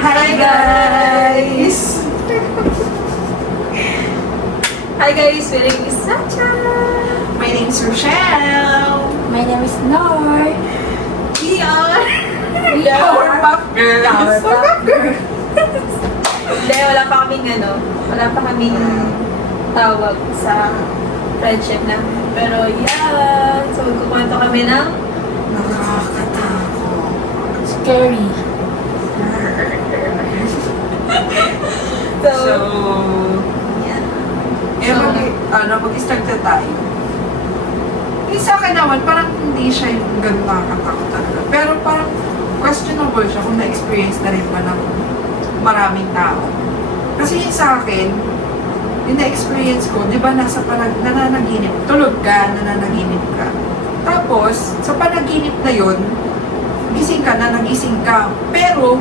Hi guys! Hi guys, my name is Sacha. My name is Rochelle. My name is Nor. We are... Powerpuff Girls. Powerpuff Girls. Hindi, wala pa kaming tawag sa friendship namin. Pero yeah, so magkukwento kami ng Nakakatakot. Scary. so, So, yeah. mag-start na tayo. Yung sa akin naman, parang hindi siya yung ganun nakakatakot talaga. Pero parang questionable siya kung na-experience na rin ba ng maraming tao. Kasi yun sa akin, yung na-experience ko, di ba nananaginip, tulog ka, nananaginip ka. Tapos, sa panaginip na yun, gising ka na, nagising ka. Pero,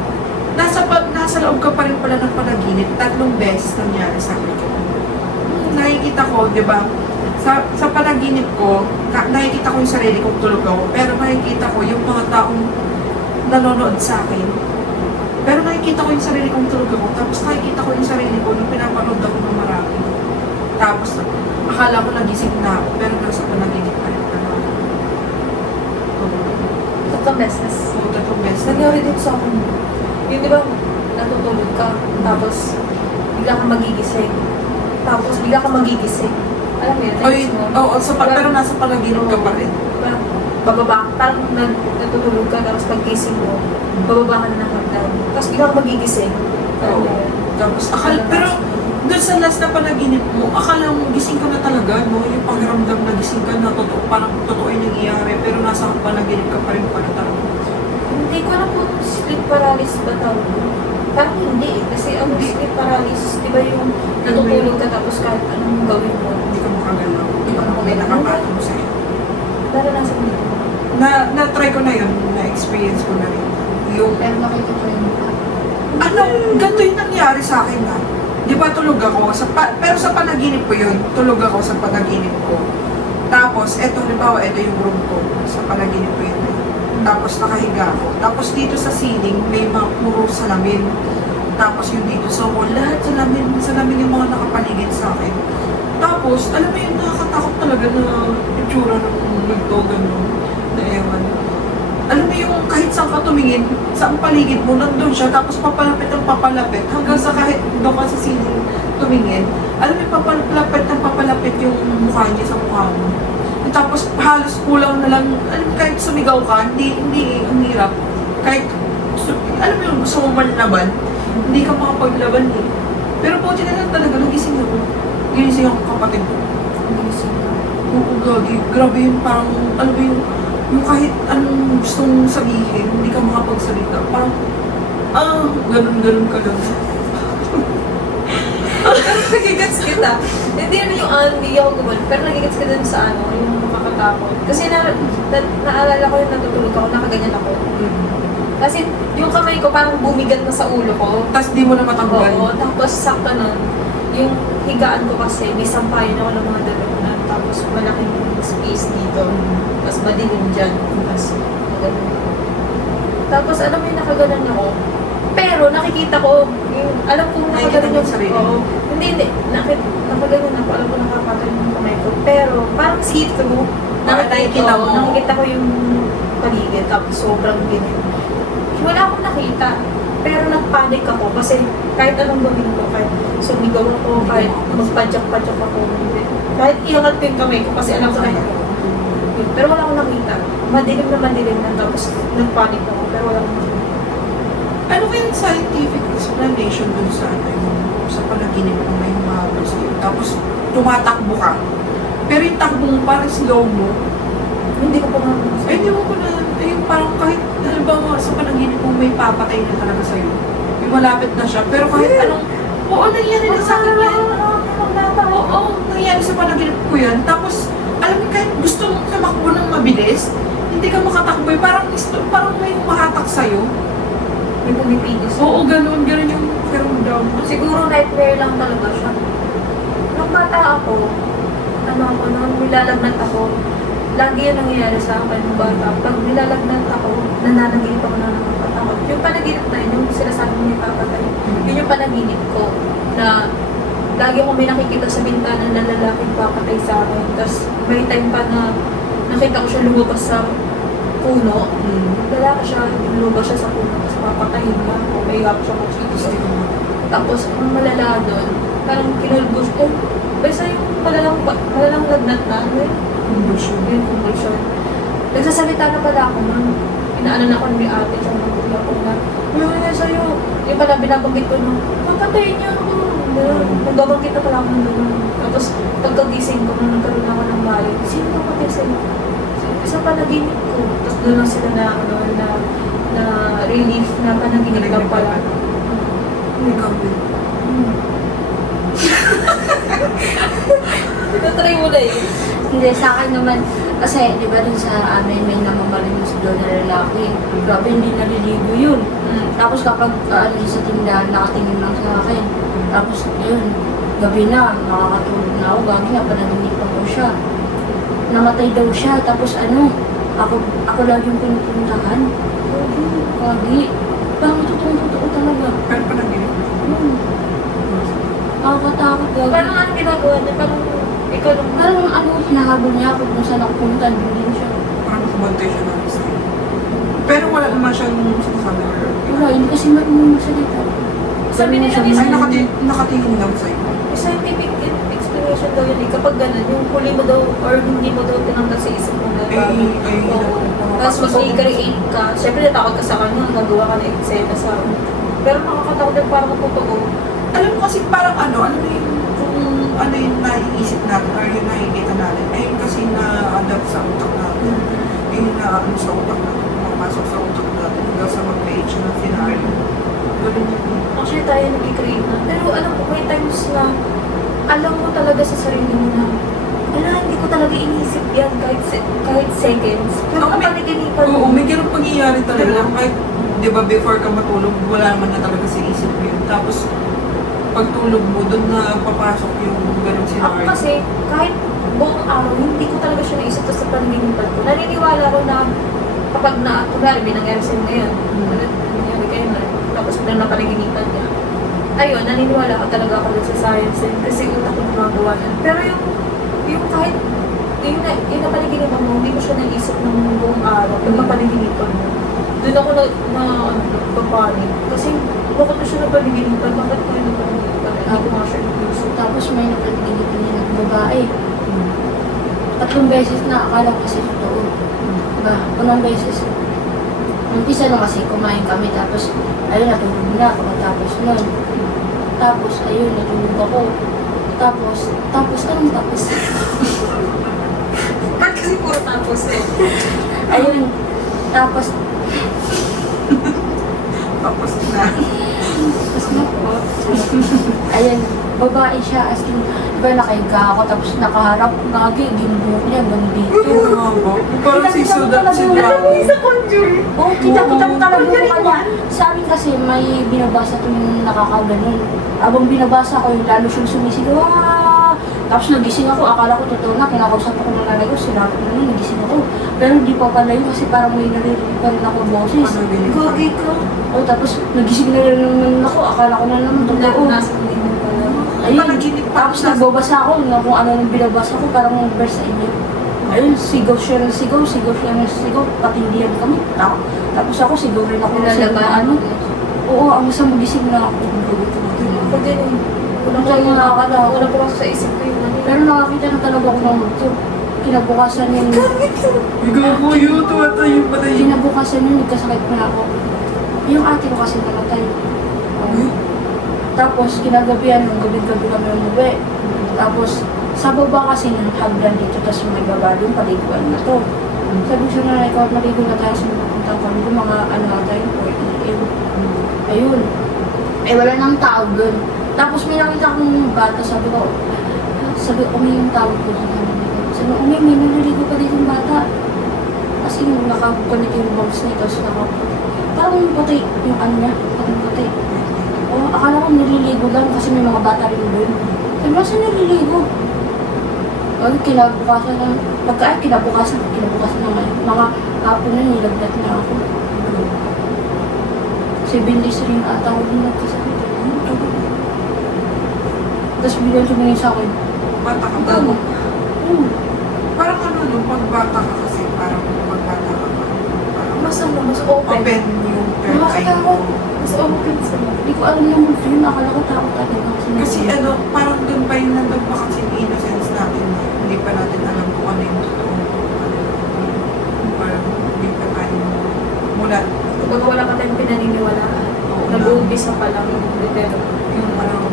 nasa loob ka pa rin pala ng panaginip, 3 beses nangyari sa akin. Nakikita ko, di ba, sa panaginip ko, nakikita ko yung sarili kong tulog ako, pero nakikita ko yung mga taong nanonood sa akin. Pero nakikita ko yung sarili kong tulog ako, tapos nakikita ko yung sarili ko nung pinapanood ako ng marami. Tapos, akala ko nagising na ako, pero nasa panaginip pa rin pala. Tatlong beses. So, 3 beses. Nangyari din sa akin. Yun, di ba, natutulog ka, tapos bigla kang magigising. Tapos bigla kang magigising. Alam mo yun? Pero nasa panaginip ka pa rin. Diba? Bababa, parang natutulog ka, tapos paggising mo, bababa ka na ng hagdan. Tapos bigla kang magigising. Alam mo yun? Tapos, pero doon sa last na panaginip mo, akala mo gising ka na talaga, no? Yung pakiramdam na gising ka na, parang totoo yung nangyayari, pero nasa panaginip ka pa rin pala talaga. Hindi ko alam kung sleep paralysis ba tawag mo. Parang hindi eh. Kasi ang sleep paralysis, di ba yung natutulog ka tapos kahit anong gawin mo. Hindi ka makagalaw. Hindi ka may nakapatong sa'yo. Naranasan mo dito. Na-try ko na yun, na-experience ko na rin. Yung, Pero nakita ko yun. ganito yung nangyari sa akin na. Di ba tulog ako, pero sa panaginip ko yun, tulog ako sa panaginip ko. Tapos, halimbawa, eto yung room ko, sa panaginip ko yun. Tapos nakahiga ako. Tapos dito sa ceiling, may mga puro salamin. Tapos yung dito sa wall, lahat salamin yung mga nakapaligid sa akin. Tapos, alam mo yung nakakatakot talaga na itsura ng multo, gano'n, na ewan. Alam mo yung kahit saan ka tumingin, saan paligid mo, nandun siya, tapos papalapit ang papalapit, hanggang sa kahit doon ka sa ceiling tumingin, alam mo yung papalapit yung mukha niya sa mukha mo. Tapos halos kulang na lang, kahit sumigaw ka, hindi ang hirap. Kahit, alam mo yung gusto mo manlaban, hindi ka makapaglaban eh. Pero buti na lang talaga, nagising ako. Ginising ako kapatid ko. Nagising ka. Oo, gagi. Grabe yun, parang, alam mo yung kahit anong gustong sabihin, hindi ka makapagsalita. Parang, ganun ka lang. Pero nagigets kita. Hindi naman yung hindi ako gumawa. Pero nagigets ka dun sa yung makakatakot. Kasi naalala ko yung natutulog ako, nakaganyan ako. Kasi yung kamay ko parang bumigat na sa ulo ko. Tapos di mo na matanggal. Oo, tapos sakto nun, yung higaan ko kasi, may sampayan ako ng mga damit na, tapos malaking space dito. Tapos madilim dyan. Tapos alam mo yung nakaganan ako. Pero nakikita ko, yung, alam ko nakaganan yung sarili. Oo. Hindi. Nakaganan ako, alam ko nakapatay yung kamay ko. Pero parang see-through. Nakikita ko yung paligid, tapos sobrang ganyan. Wala akong nakita. Pero nagpanik ako kasi kahit anong gawin ko, kahit sumigaw ako, kahit magpadyak-padyak ako, kahit iangat ko yung kamay ko kasi alam ko na yun. Pero wala akong nakita. Madilim na, tapos nagpanik ako, pero wala akong nakita. Ano kayang scientific explanation dun sa sa panaginip mo may humahabol sa'yo? Tapos tumatakbo ka. Pero yung takbo mo parang slow mo. Hindi ko pa nga. Hindi mo ko na, yung parang kahit, halimbawa sa panaginip mo may papatay na talaga sa'yo. Yung malapit na siya. Pero kahit anong, nangyari na sa akin yan. Nangyari sa panaginip ko yan. Tapos, alam mo, kahit gusto mong tumakbo ng mabilis, hindi ka makatakbo. Parang may humahatak sa'yo. May pumipigil. Oo, ganun yung karamdam. Siguro nightmare lang talaga siya. Nung bata ako, nung nilalagnat ako, lagi yan nangyayari sa akin nung bata. Pag nilalagnat ako, nananaginip ako na nakakatakot. Yung panaginip na yun, yung sinasabi ni Papa, panaginip ko na lagi ko may nakikita sa bintana na lalaking papatay sa akin. Tapos may time pa na nakita ko siya lumabas sa puno. Lalaki siya, lumabas siya sa puno. Tapos papatayin niya ako. May hap siya kung sino. Tapos ang malala doon, parang kinulbos ko. Basta yung malalang lagnat na, yung convulsion. Nagsasalita na pala ako nun. Inaanan ako ni ate, tsaka ng kuya ko na, ano sa'yo? Yung pala binabanggit ko nung, papatayin niya ako. Nagbabanggit na pala ako ng gano'n. Tapos pagkagising ko, nung nagkaroon ako ng mayo, sino ba patay sa'yo? Isa panaginip ko. Tapos doon lang sila na, na relief na panaginip lang pala. Ikaw din. Natry mo na yun. Hindi, sa akin naman, kasi di ba dun sa amin may namamalimus doon na lalaki. Grabe, hindi naliligo yun. Tapos kapag sa tindahan, nakatingin lang sa akin. Tapos yun, gabi na, nakakatulog na ako, gagi na, panaginipan ko siya. Namatay daw siya, tapos ako lagi yung pinupuntahan. Gagi, parang totoo talaga. Pero panaginip. Nakakatakot, gagi. Parang ano ginagawa niya? Parang ikaw lang. Parang hinahabol niya ako kung saan ako pumunta, doon din siya. Parang nakabantay siya ng sa'yo. Pero wala naman siyang sinasabi. Wala, hindi kasi marunong magsalita. Sabi nila Sabi Ay, minsan, nakatingin lang sa'yo. may scientific explanation daw yun eh. Kapag gano'n, yung huli mo daw or hindi mo daw tinanggal sa isip mo na bago. Oo. Tapos mas i-create ka. Siyempre natakot ka sa kanya, nagawa ka ng eksena sa pero nakakatakot din parang totoo. Alam mo kasi parang ano yung kung ano yung naiisip natin or yung nakikita natin, ayun kasi na-adapt sa utak natin. Yung na-ano sa utak natin, mapasok sa utak natin hanggang sa mag-create siya ng scenario. Ganun yun. Actually tayo nag-create na. Pero alam ko, may times na alam mo talaga sa sarili mo na hindi ko talaga inisip yan kahit seconds. Pero Oo, kapanaginipan Oo, mo. may ganun pangyayari talaga. Kahit, di ba, before ka matulog, wala naman na talaga sa isip mo yun. Tapos, pagtulog mo, doon na papasok yung ganun Ako scenario. kasi, kahit buong araw, hindi ko talaga siya naisip sa panaginipan ko. Naniniwala ko na kapag kunwari, may nangyari sa'yo ngayon, nangyari kayo na, tapos biglang napanaginipan niya. Ayun, naniniwala ko talaga ako dun sa science kasi utak ko gumagawa niya. Pero yung kahit, yung napanaginipan mo, hindi ko siya naisip ng buong araw, yung napanaginipan mo. Doon ako nagpapanik. Kasi, bakit ko siya napanaginipan? Bakit ko yung napanaginipan? Hindi ko nga siya naisip. Tapos may napanaginip niya ng babae. 3 beses na akala ko kasi totoo. Diba? Unang beses. Umpisa na kasi kumain kami tapos ayun natulog na ako tapos nun. Tapos ayun natulog ako. Tapos anong tapos? Ba't kasi puro tapos eh? Ayun. Tapos Tapos na. ayun, babae siya as in, diba nakahiga ako tapos nakaharap, ginubuhok niya hanggang dito. Oo nga ba? Parang si Suda. Conjuring. Oo, kita mo talaga yung kanya. Sa amin kasi may binabasa tuwing nakakaganon. Abang binabasa ko yung lalo siyang sumisigaw. Tapos nagising ako, akala ko totoo na, kinakausap ako ng nanay ko, sinabi ko na nagising ako. Pero hindi pa pala yun kasi parang may naririnig pa rin ako boses. Gagi ka. O tapos nagising na rin naman ako, akala ko na naman totoo. Nasa hindi mo pala. Ayun, Panaginip pa. tapos nagbabasa ako na kung ano yung binabasa ko, parang verse sa inyo. Ayun, sigaw siya ng sigaw, patindihan kami. Tapos ako, sigaw rin ako na siya na ano. Oo, ang isang magising na ako. Ako din eh. Unang pumasok sa isip ko yung nangyari. Pero nakakita na talaga ako ng multo. Kinabukasan yun. Ikaw po yun, tuwatayo pa na yun. Kinabukasan yun, nagkasakit na ako. Yung ate ko kasi namatay. Tapos kinagabihan, nung gabi-gabi kami umuwi. Tapos sa baba kasi ng hagdan dito, tapos may baba doon, paliguan na to. Sabi ko na, ikaw at maligo na tayo sa pupunta ko. Hindi mga ano tayo, 40 Ayun. Eh wala nang tao doon. Tapos may nakita akong bata, sabi ko, yung tawag ko sa kanila. Sabi ko, may naliligo pa dito yung bata. Kasi yung nakakunik yung box niya, tapos parang puti yung ano niya, parang puti. O, akala ko naliligo lang kasi may mga bata rin doon. Sabi ko, saan naliligo? O, kinabukasan na, kinabukasan na ngayon. Mga hapon na nilagnat na ako. 7 days rin ata ako nung nagkasakit. Tapos biglang tumingin sa akin. Bata ka ba? Gago. Parang ano, no, pag bata ka kasi, parang pag bata ka, parang Mas ano, mas open. open yung third eye Nakakatakot. mo. Mas open sila. Hindi ko alam yung multo yun. Akala ko takot talaga. Kasi ano, parang doon pa yung nandun pa kasi yung innocence natin na hindi pa natin alam kung ano yung totoo. Parang hindi pa tayo mula Kapag wala ka tayong pinaniniwalaan, Oo, nag-uumpisa pa lang yung develop. yung parang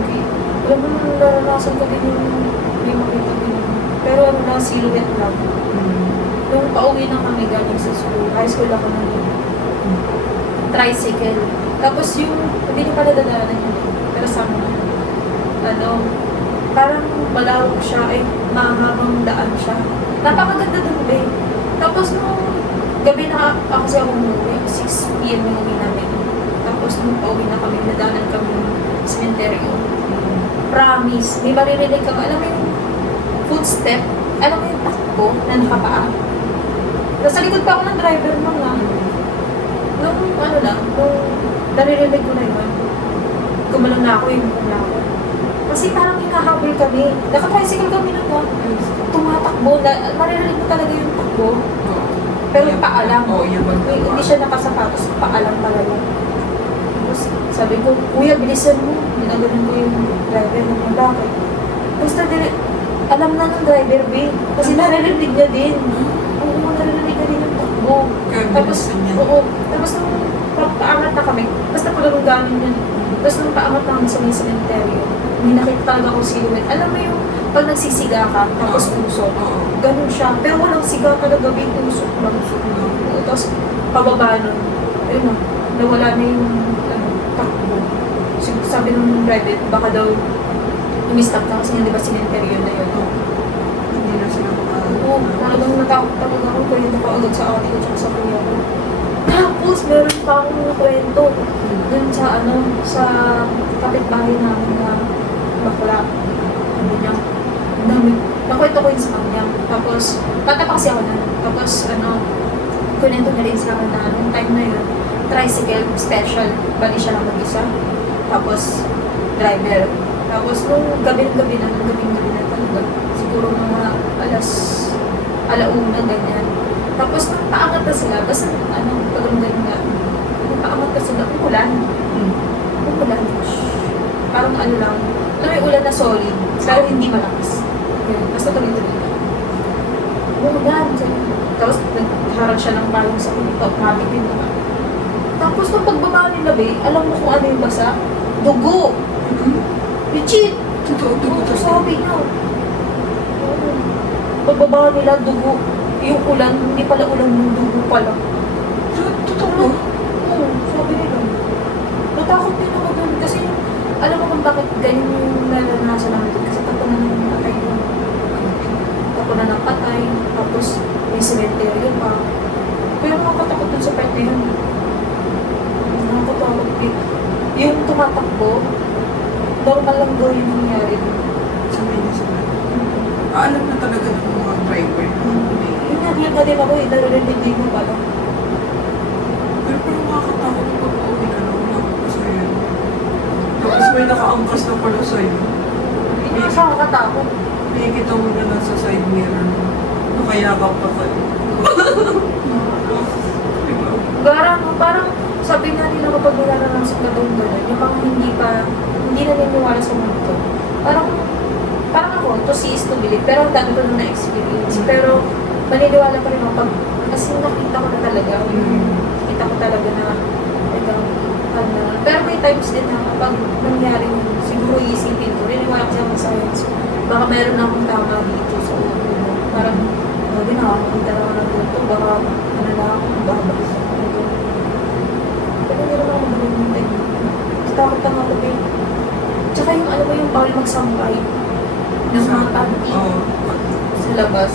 Okay. Alam mo, naranasan ko din yung may makita din yun. Pero ano na, silhouette lang. Nung pauwi na kami galing sa school, high school ako na tricycle. Tapos yung, hindi ko pala dadaanan yun. Pero sa amin na. Ano, parang malawak siya, ay mahabang daan siya. Napakaganda dun, babe. Tapos nung gabi na ako kasi ako umuwi, 6 p.m. yung uwi namin. Tapos nung pauwi na kami, nadaanan kami ng cementerio. Promise, may maririnig kang, alam mo yung footstep, alam mo yung takbo na nakapaa. Nasa likod pa ako ng driver mo nga. Nung ano lang, nung naririnig ko na yun, gumalang na ako yung mukha ko. Kasi parang hinahabol kami. Naka-tricycle kami na nga. Tumatakbo, maririnig mo talaga yung takbo. Pero paa lang. Oo, yung Hindi siya nakasapatos, paa lang talaga. Tapos sabi ko, kuya, bilisan mo. Ginaganon ko yung driver mo. Bakit? Basta alam na ng driver, babe. Kasi naririnig niya din. Oo, naririnig niya din yung takbo. Tapos, oo. Tapos nung paangat na kami, basta pagagamin yun. Tapos nung paangat na kami sa may cementerio, hindi nakita talaga ako silhouette. Alam mo yung pag nagsisiga ka, tapos usok. Ganun siya. Pero walang siga talaga, babe. Usok lang. Oo, tapos pababa nun. Ayun na, nawala na yung takbo. Sabi nung driver, baka daw umistop na kasi hindi ba cementerio na yun. Hindi na sila Oo, talagang natakot talaga ako kaya napaagad sa ate ko tsaka sa kuya ko. Tapos meron pa akong kwento dun sa sa kapitbahay namin na bakla. Sabi niya, ang dami. Nakwento ko yun sa kanya. Tapos, bata pa kasi ako na. Tapos, kunento niya rin sa akin na nung time na yun, tricycle, special, bali siya lang mag-isa. Tapos, driver. Tapos, nung gabi-gabi na talaga, siguro mga alauna, ganyan. Tapos, nung paangat na sila, basta, pagramdam nga, nung paangat na sila, umulan. Umulan. Parang lang, may ulan na solid, pero hindi malakas. Ganyan. Basta tuloy-tuloy na. Umulan. Tapos, nagharap siya ng payong sa pinto, mabit din naman. Tapos, nung pagbaba nila, alam mo kung ano yung basa? Dugo! Legit! Totoo. Sabi niya. Pagbaba nila, dugo. Yung ulan, hindi pala ulan yung dugo pala. Totoo. Oo, sabi nila. Natakot din ako doon kasi alam mo kung bakit ganyan yung naranasan namin doon kasi tapo na ng patay doon. Tapo na ng patay, tapos may cemetery pa. Pero nakakatakot doon sa part na yun. Nakakatakot din. Yung tumatakbo, normal lang daw yung nangyari doon. Sabi niya sila. Alam na talaga ng mga driver na may... Yung naglag na din ako naririnig din mo pala. Pero parang makakatakot pag pauwi ka na wala ko sa'yo. Tapos may nakaangkas na pala sa'yo. Hindi na nakakatakot. Nakikita mo na lang sa side mirror mo. Nakayakap pa sa'yo. Diba? Parang sabi nga nila kapag naranasan ka doon gano'n, yung mga hindi naniniwala sa mundo. Parang ako, to see is to believe, pero ang dami ko nung na-experience. Pero maniniwala pa rin ako pag, kasi nakita ko na talaga, nakita ko talaga na, pero may times din na kapag nangyari yun, siguro iisipin ko, niniwala ko sa science, baka meron na akong tama dito sa ulo mo. Parang, hindi nakakakita na ako ng dito, baka ano na ako, babalik sa dito. Pero hindi naman ako mag-remember. Takot na ako din. Tsaka yung ano mo yung bawal magsampay ng mga panty Oo. sa labas.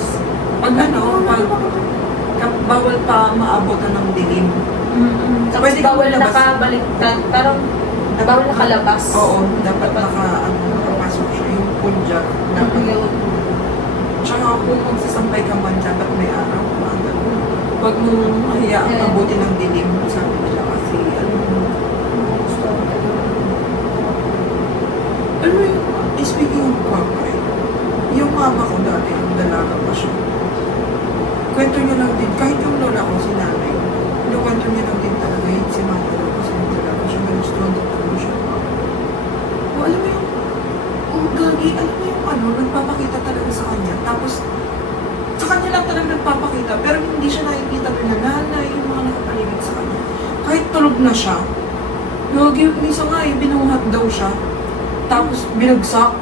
Pag bawal pa maabot na ng dilim. Tapos Pwede ka bawal lumabas. nakabaliktad. Parang bawal nakalabas. Oo, dapat nakapasok siya. Yung punja. Dapat. Yun. Tsaka kung magsasampay ka man, dapat may araw. Huwag mong hayaan abutin ng dilim. Sabi nila kasi, Gusto ko talaga. tulog na siya. Gagi, minsan nga binuhat daw siya. Tapos binagsak.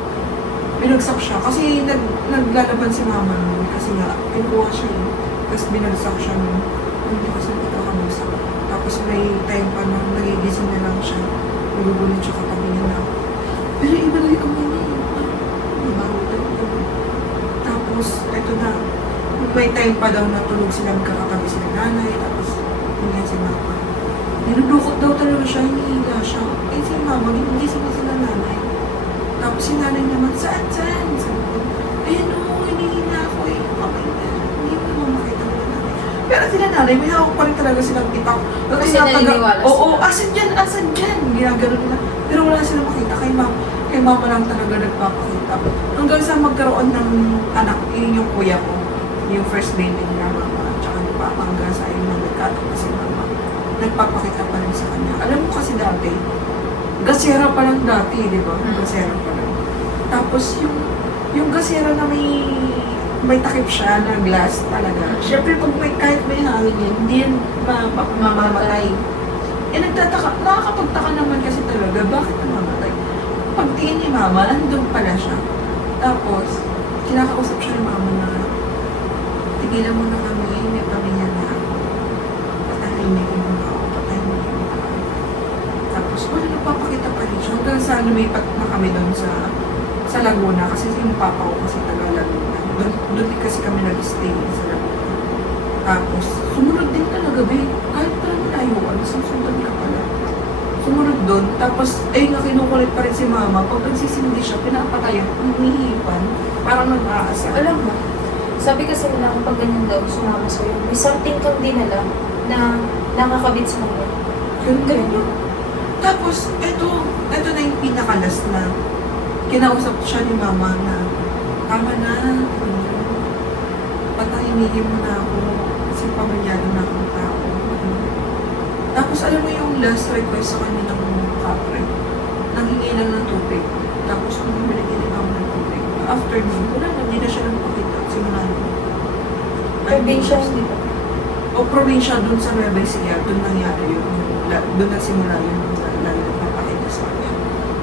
Binagsak siya. Kasi naglalaban si mama nun. Kasi nga, pinuha siya yun. Tapos binagsak siya nun. Hindi kasi nagkakamagsak. Tapos may time pa na nagigising na lang siya. Nagugulit siya katabi niya na. Pero iba na yung amoy niya. Mabaho daw yun. Tapos, eto na. May time pa daw na tulog sila, magkakatabi sila nanay. Tapos, hindi si mama. Niludukot daw talaga siya, hinihiga siya. Eh, si mama, ginising na sila nanay. Tapos si nanay naman, saan? Sabi ko, ayun o, hinihinga ako eh. Okay na, hindi mo naman makita nila nanay. Pero sila nanay, may hawak pa rin talaga silang itak. Kasi naniniwala sila. Oo, asan dyan? Ginagano nila. Pero wala silang makita. Kay mama lang talaga nagpapakita. Hanggang sa magkaroon ng anak, yun yung kuya ko. Yung first baby nila mama. Tsaka ni papa hanggang sa yun na nagkataon kasi mama. Nagpapakita pa rin sa kanya. Alam mo kasi dati, gasera pa lang dati, di ba? Gasera pa lang. Tapos yung gasera na may takip siya na glass talaga. Siyempre pag kahit may hangin yun, hindi yan mamamatay. Eh nakakapagtaka naman kasi talaga, bakit namamatay? Pagtingin ni mama, nandun pala siya. Tapos, kinakausap siya ni mama na, tigilan mo na kami, may pamilya na ako. Patahimikin mo na ako, patahimikin mo na ako. Tapos, wala, nagpapakita pa rin siya. Hanggang sa lumipat na kami doon sa Laguna. Kasi yung papa ko kasi taga Laguna. Doon kasi kami nag-stay sa Laguna. Tapos, sumunod din talaga, babe. Kahit pala malayuan, susunod ka pala. Sumunod doon. Tapos, ayun nga, kinukulit pa rin si mama. Pag nagsisindi siya, pinapatayan, hinihipan, parang nag-aasar. Alam mo, sabi kasi nila kapag ganyan daw, sumama sa'yo, may something kang dinala na nakakabit sa mga. Ganun yun. Tapos, eto na yung pinakalas na kinausap siya ni mama na tama na, patahimikin mo na ako kasi pamilyado na akong tao. Tapos, alam mo yung last request sa kanya ng kapre, nanghingi lang ng tubig. Tapos, kung binigyan ni mama ng tubig, after nun, wala na, hindi na siya nagpakita. Simula nun. Provincial, di ba? O probinsya dun sa Nueva Ecija, dun nangyari yun. Dun nagsimula yun, lalo nagpapakita sa kanya.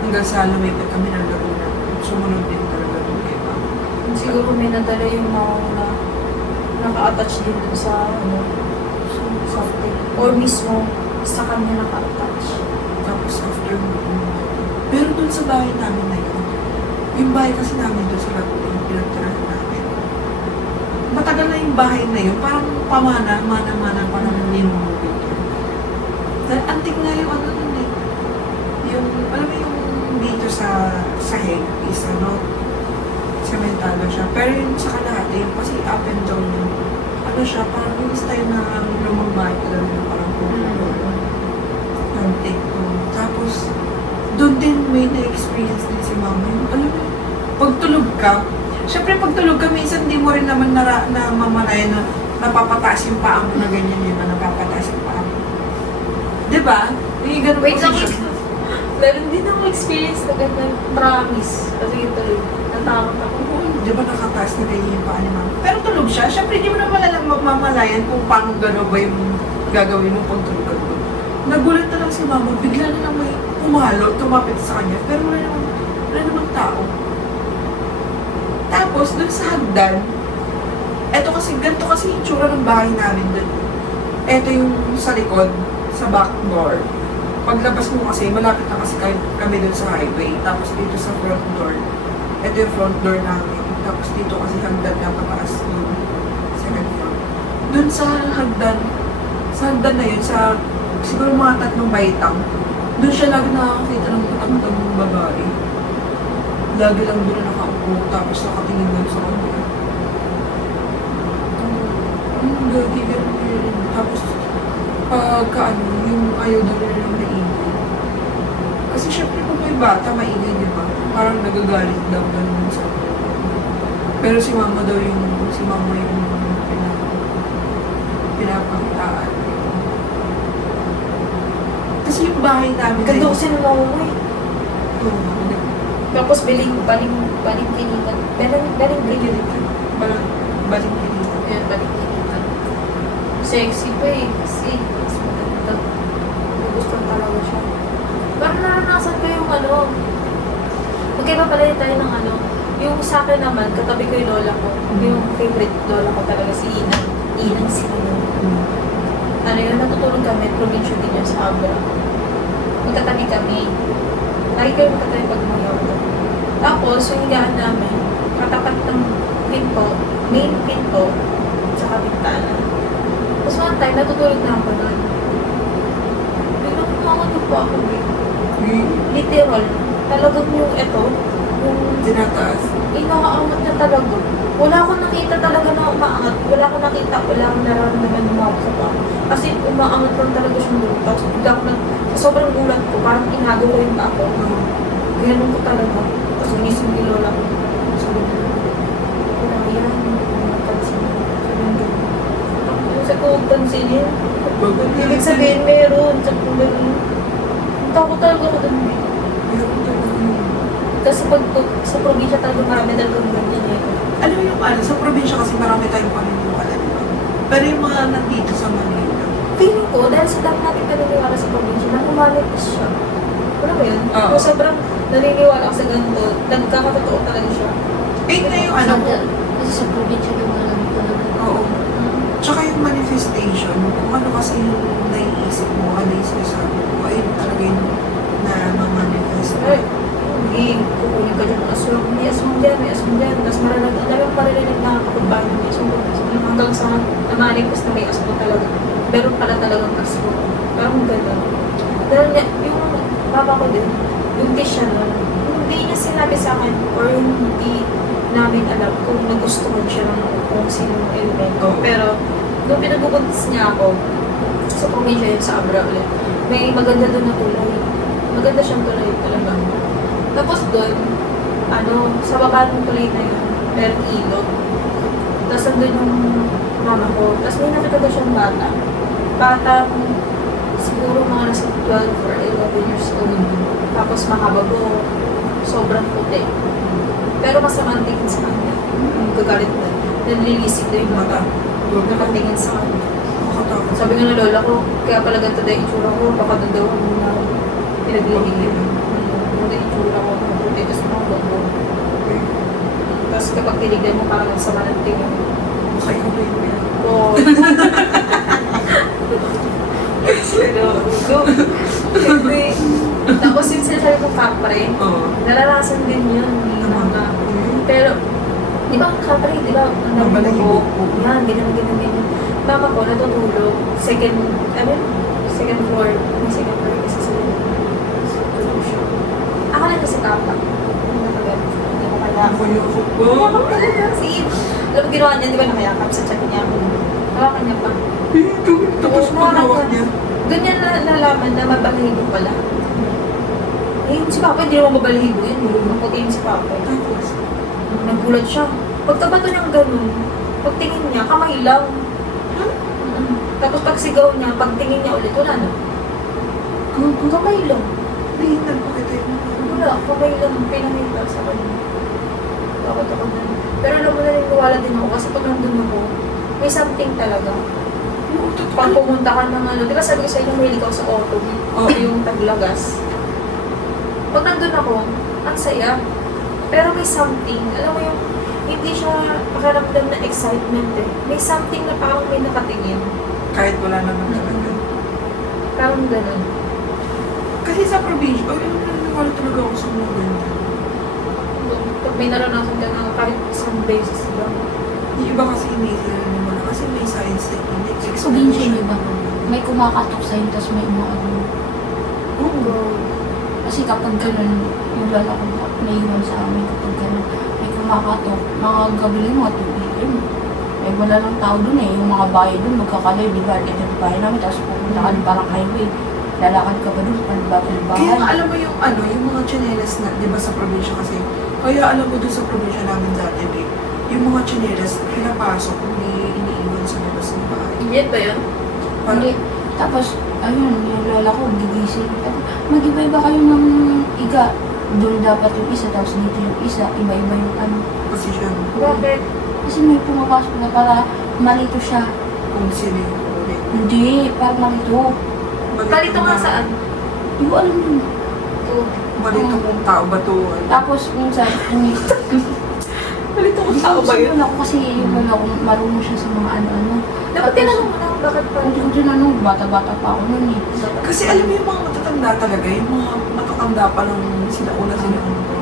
Hanggang sa lumipat kami ng Laguna, sumunod din talaga dun kay mama. Siguro may nadala yung mga na naka-attach din dun sa something. Or mismo sa kanya naka-attach. Tapos after pero dun sa bahay namin na yun, yung bahay kasi namin dun sa Laguna, yung pinagtirahan namin. Matagal na yung bahay na yun, parang mana pa naman ninunugin yun. Dahil antik na yung ano nun eh. Yung, alam mo yung dito sa sahig is sementado siya. Pero yung sa kalahati, yung kasi up and down yun. Ano siya, parang yung style na lumang bahay talaga yung parang antik. Tapos, doon din may na-experience din si mama. Yung, alam mo, pagtulog ka, syempre pagtulog ka, minsan di mo rin naman na mamalayan na napapataas yung paa mo na ganyan, di ba? Napapataas yung paa mo. Di ba? May ganun Wait lang, position. meron din akong experience na ganyan, promise. Kasi ito rin, natakot ako. Di ba nakataas na ganyan yung paa ni mama? Pero tulog siya, syempre di mo naman mamalayan kung paano gano'n ba yung gagawin mo pag tulog ka. Nagulat na lang si mama, bigla na lang may pumalo, tumapit sa kanya, pero wala namang tao. Tapos, dun sa hagdan, ganito kasi yung tsura ng bahay namin dun. Eto yung sa likod, sa back door. Paglabas mo kasi, malapit na kasi kami dun sa highway. Tapos dito sa front door, eto yung front door namin. Tapos dito kasi hagdan na pataas dun, second floor. Dun sa hagdan na yun, siguro mga 3 baitang, dun siya lagi nakakakita ng matang-matang babae. Lagi lang doon nakaupo, tapos nakatingin doon sa kanya. Lagi ganun. Tapos, yung ayaw daw nila ng maingay. Kasi syempre kung may bata, maingay, di ba? Parang nagagalit daw ganun sa kanya. Pero si mama yung pinapakitaan. Kasi yung bahay namin. Ganda ko sila mo eh. Oo. Tapos baling kinitan. Baling kinitan. Baling kinitan. Yan, baling kinitan. Sexy pa eh. Kasi, mas maganda. Magkaiba pala yun tayo ng ano. Yung sa akin naman, katabi ko yung lola ko. Yung favorite lola ko talaga si Inang. Inang si Inang. Ano yun, natutulog kami, probinsya din yun sa Abra. Magkatabi kami. Lagi kayo magkatabi pag mayaw ko. Tapos, yung higaan namin, katapat ng pinto, main pinto, sa bintana. Tapos one time, natutulog na ako doon. Biglang kumamano po ako eh. Literal. Talagang yung ito, yung Tinataas. inaaangat na talaga. Wala akong nakita talaga na umaangat. Wala akong nakita, wala akong nararamdaman umawak sa paa. Kasi umaangat lang talaga siyang doon. Tapos bigla ko sa sobrang gulat ko, parang inago ko yung paa ko. Ganun ko talaga. Tapos ginising ni lola ko. Sabi niya, wala yan. Pansin. Sabi niya, sa ko pansinin. Ibig sabihin meron. Sabi ko ganun. Takot talaga ako doon. Kasi pag sa probinsya talaga marami talagang ganyan eh. Alam mo yung ano, sa probinsya kasi marami tayong paniniwala, di ba? Pero yung mga nandito sa Manila, Feeling ko, dahil sa dami natin naniniwala sa probinsya, na humanipis siya. Wala mo yun? Oo. Kung sobrang naniniwala ako sa ganito, nagkakatotoo talaga siya. eh na yung ano, Kasi sa probinsya yung alam talaga. oo. Tsaka yung manifestation, kung ano kasi yung naiisip mo, ano yung sinasabi mo, ayun talaga yung na-manifest mo. Ay, hindi, kukunin ka dyan ng aswang. May aswang dyan, may aswang dyan. Tapos marunong, ang dami pa rin na kapagbahay na may aswang. Hanggang sa namanifest na may aswang talaga. Meron pala talagang aswang. Parang gano'n. Dahil yung papa ko din, yung kiss siya nun, hindi niya sinabi sa akin or hindi namin alam kung nagustuhan siya ng kung sinong elemento. Oo. Pero, nung pinagbubuntis niya ako, sa probinsya yun sa Abra ulit, may maganda doon na tulay. Maganda siyang tulay talaga. Tapos doon, ano, sa baba ng tulay na yun, merong ilog. Tapos nandun yung mama ko. Tapos may nakita daw siyang bata. Bata, siguro mga nasa 12 or 11 years old. Tapos mahaba po, sobrang puti. Pero masama ang tingin sa kanya. Gagalit na. Nanlilisik na yung mata. Nakatingin sa kanya. Makatakot. Sabi nga ng lola ko, kaya pala ganito na yung itsura ko, baka doon daw ang mga pinaglilingin. Yung itsura ko, mabuti, tapos mga bago. Tapos kapag tinignan mo, parang sama ng tingin. Baka ikaw ba yun? Oo. Pero, go. Siyempre, tapos yung sinasabi ko kapre, Oo. nalalasan din yun ni mama. Pero, di ba ang kapre, di ba, ang Mabalahibo. yan, ganyan. Mama ko, natutulog, second floor, may second floor kasi sa tulog siya. Akala niya si Papa. Hindi ko kaya. Ako yung Kaya football. ka talaga, si alam mo ginawa niya, di ba nakayakap sa chat niya? Tawakan niya pa. Tapos pagkawak niya. Doon niya nalaman na mabalahibo pala. Eh, si Papa, hindi naman mabalahibo yun. Maputi yun si Papa. Tapos, Nagulat siya. Pagkabato niyang ganun, pagtingin niya, kamay lang. Tapos pag sigaw niya, pagtingin niya ulit, wala na. Kamay lang. hindi nagpakita yun. Wala, kamay lang ang pinamita sa kanya. Takot ako na. Pero alam mo, naniniwala din ako kasi pag nandun ako, may something talaga. Oo, totoo. Pag pumunta ka ng ano, di ba sabi ko sa inyo, mahilig ako sa auto, Oo. yung taglagas. Pag nandun ako, ang saya. Pero may something, alam mo yung, hindi siya pakiramdam na excitement eh. May something na parang may nakatingin. Kahit wala naman talaga. Parang ganun. Kasi sa probinsya, naniniwala talaga ako sa mga ganyan. Pag may naranasan ka na kahit isang beses lang. Yung iba kasi hindi sila naniniwala kasi may science technique. Probinsya yung iba. May kumakatok sa'yo, tapos may umaano. Oo. Kasi kapag ganun, yung lala ko naiwan sa amin kapag ganun, may kumakatok, mga gabi lang, mga 2 p.m. Eh, wala lang tao dun eh. Yung mga bahay dun, magkakalayo, di ba? Ito yung bahay namin, tapos pupunta ka dun parang highway. Lalakad ka ba dun, panibago yung bahay. Kaya alam mo yung ano, yung mga tsinelas na, di ba sa probinsya kasi, kaya alam mo dun sa probinsya namin dati, babe, yung mga tsinelas, pinapasok, hindi iniiwan sa labas ng bahay. Yan ba yun? Parang, Hindi. Tapos, ayun, yung lola ko, gigising. Tapos, mag-iba-iba kayo ng iga. Doon dapat yung isa, tapos dito yung isa. Iba-iba yung ano. kasi siya, Bakit? Kasi may pumapasok na para malito siya. kung sino yung ulit. Hindi, para malito. Palito nga saan? Hindi ko alam yun. Oo. Malito kong tao ba to? Tapos, minsan, Malito kong tao ba yun? ako kasi yung wala akong marunong siya sa mga ano-ano. Dapat tinanong mo na bakit pa. Hindi ko tinanong, bata-bata pa ako nun eh. Kasi alam mo yung mga matatanda talaga, yung mga matatanda pa nung sinauna sila.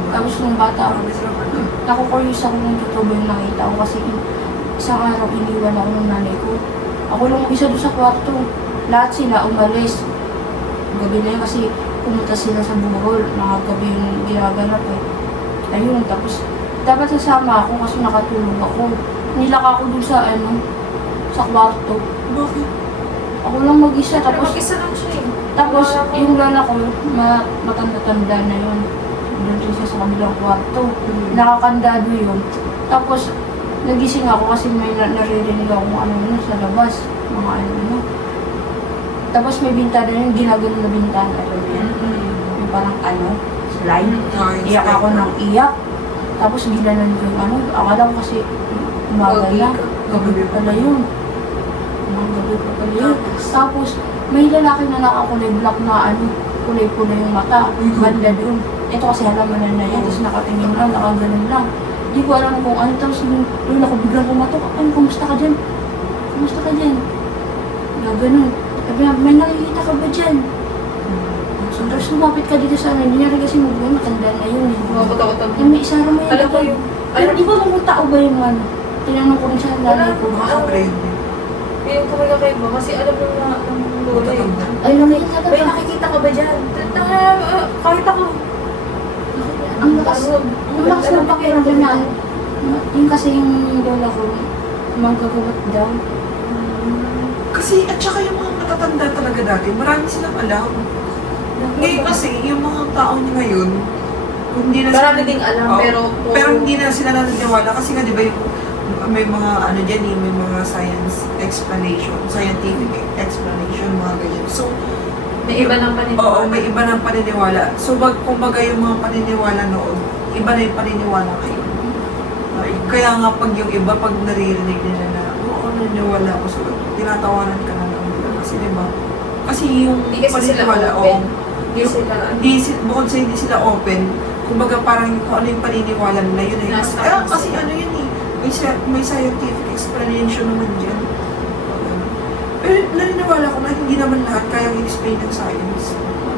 Tapos nung bata ako, Marami silang ano. naku-curious ako kung totoo ba yung nakita ko kasi isang araw iniwan ako ng nanay ko. Ako lang isa doon sa kwarto. Lahat sila umalis. Gabi na yun kasi pumunta sila sa Bohol. Nakagabi yung ginaganap eh. Ayun, tapos dapat sasama ako kasi nakatulog ako. Nilaka ako dun sa sa kwarto. Bakit? Ako lang mag-isa. Pero Tapos mag-isa lang siya eh. Tapos, Wala ko. yung lola ko, matanda-tanda na yun. Doon din siya sa kabilang kwarto. Nakakandado yun. Tapos, nagising ako kasi may naririnig ako kung ano sa labas. Mga ano. Tapos may bintana yun, ginagano na bintana. Alam mo yan? Yung parang slide. Iyak ako ng iyak. Tapos gilanan ko yung akala ko kasi umaga na. Gabi pala yun. Mga gabi pa pala yun. Tapos, may lalaki na nakakulay black na kulay-kulay yung mata. Banda doon. Ito kasi halaman na yan. Tapos nakatingin lang, nakaganon lang. Hindi ko alam kung ano. Tapos yung lola ko biglang pumatok. Kumusta ka dyan? Kumusta ka dyan? Gaganon. Sabi na, may nakikita ka ba dyan? So, tapos lumapit ka dito sa amin. Hindi niya rin kasi matanda na yun. Mabuta-buta. May isara mo yan. Alam ko yung... Pero di ba kung tao ba yung tinanong ko rin sa nanay ko. Makaka-brain. Feeling ko may kakaiba kasi alam mo na ang lola eh. Ay, nakikita ka May ba? nakikita ka ba dyan? Kahit ako. Ang lakas ng pakiramdam na. Yung kasi yung lola ko, magkagabat daw. Kasi, at saka yung mga matatanda talaga dati, marami silang alam. Ngayon kasi, yung mga tao ngayon, hindi na Marami ding alam, Oo. pero hindi na sila naniniwala kasi nga, di ba, yung may mga ano dyan eh, may mga scientific explanation, mga ganyan. So, may iba ng paniniwala. oo, may iba ng paniniwala. So, kumbaga yung mga paniniwala noon, iba na yung paniniwala ngayon. Kaya nga pag yung iba, pag naririnig nila na, ako naniniwala ako, so tinatawanan ka na lang nila. Kasi di ba? Kasi yung Hindi kasi sila paniniwala, open. oo, Hindi sila... bukod sa hindi sila open, kumbaga parang kung ano yung paniniwala nila, yun eh. Nasa Kasi sila. ano yun eh, may scientific explanation naman dyan. Pero naniniwala ko na hindi naman lahat kayang i-explain ng science.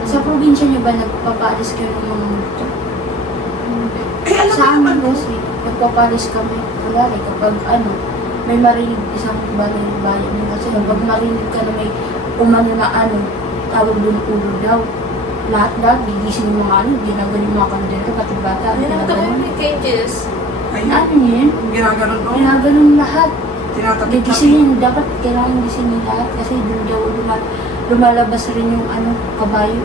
Sa probinsya niyo ba nagpapaalis kayo ng mga multo? Eh, alam Sa mo naman amin kasi, nagpapaalis kami. Wala rin, kapag may marinig isang bayan niyo. Kasi kapag marinig ka na may umano na tawag doon ulo daw. Lahat, gigising yung mga ginagaling yung mga kandero, pati bata. Ano naman ito ginaganon. may cages? ayun, Ano yun? ginaganon ko, Ginaganon lahat. tinatapit Gigisingin, dapat kailangan gisingin lahat kasi doon daw lumalabas rin yung kabayo.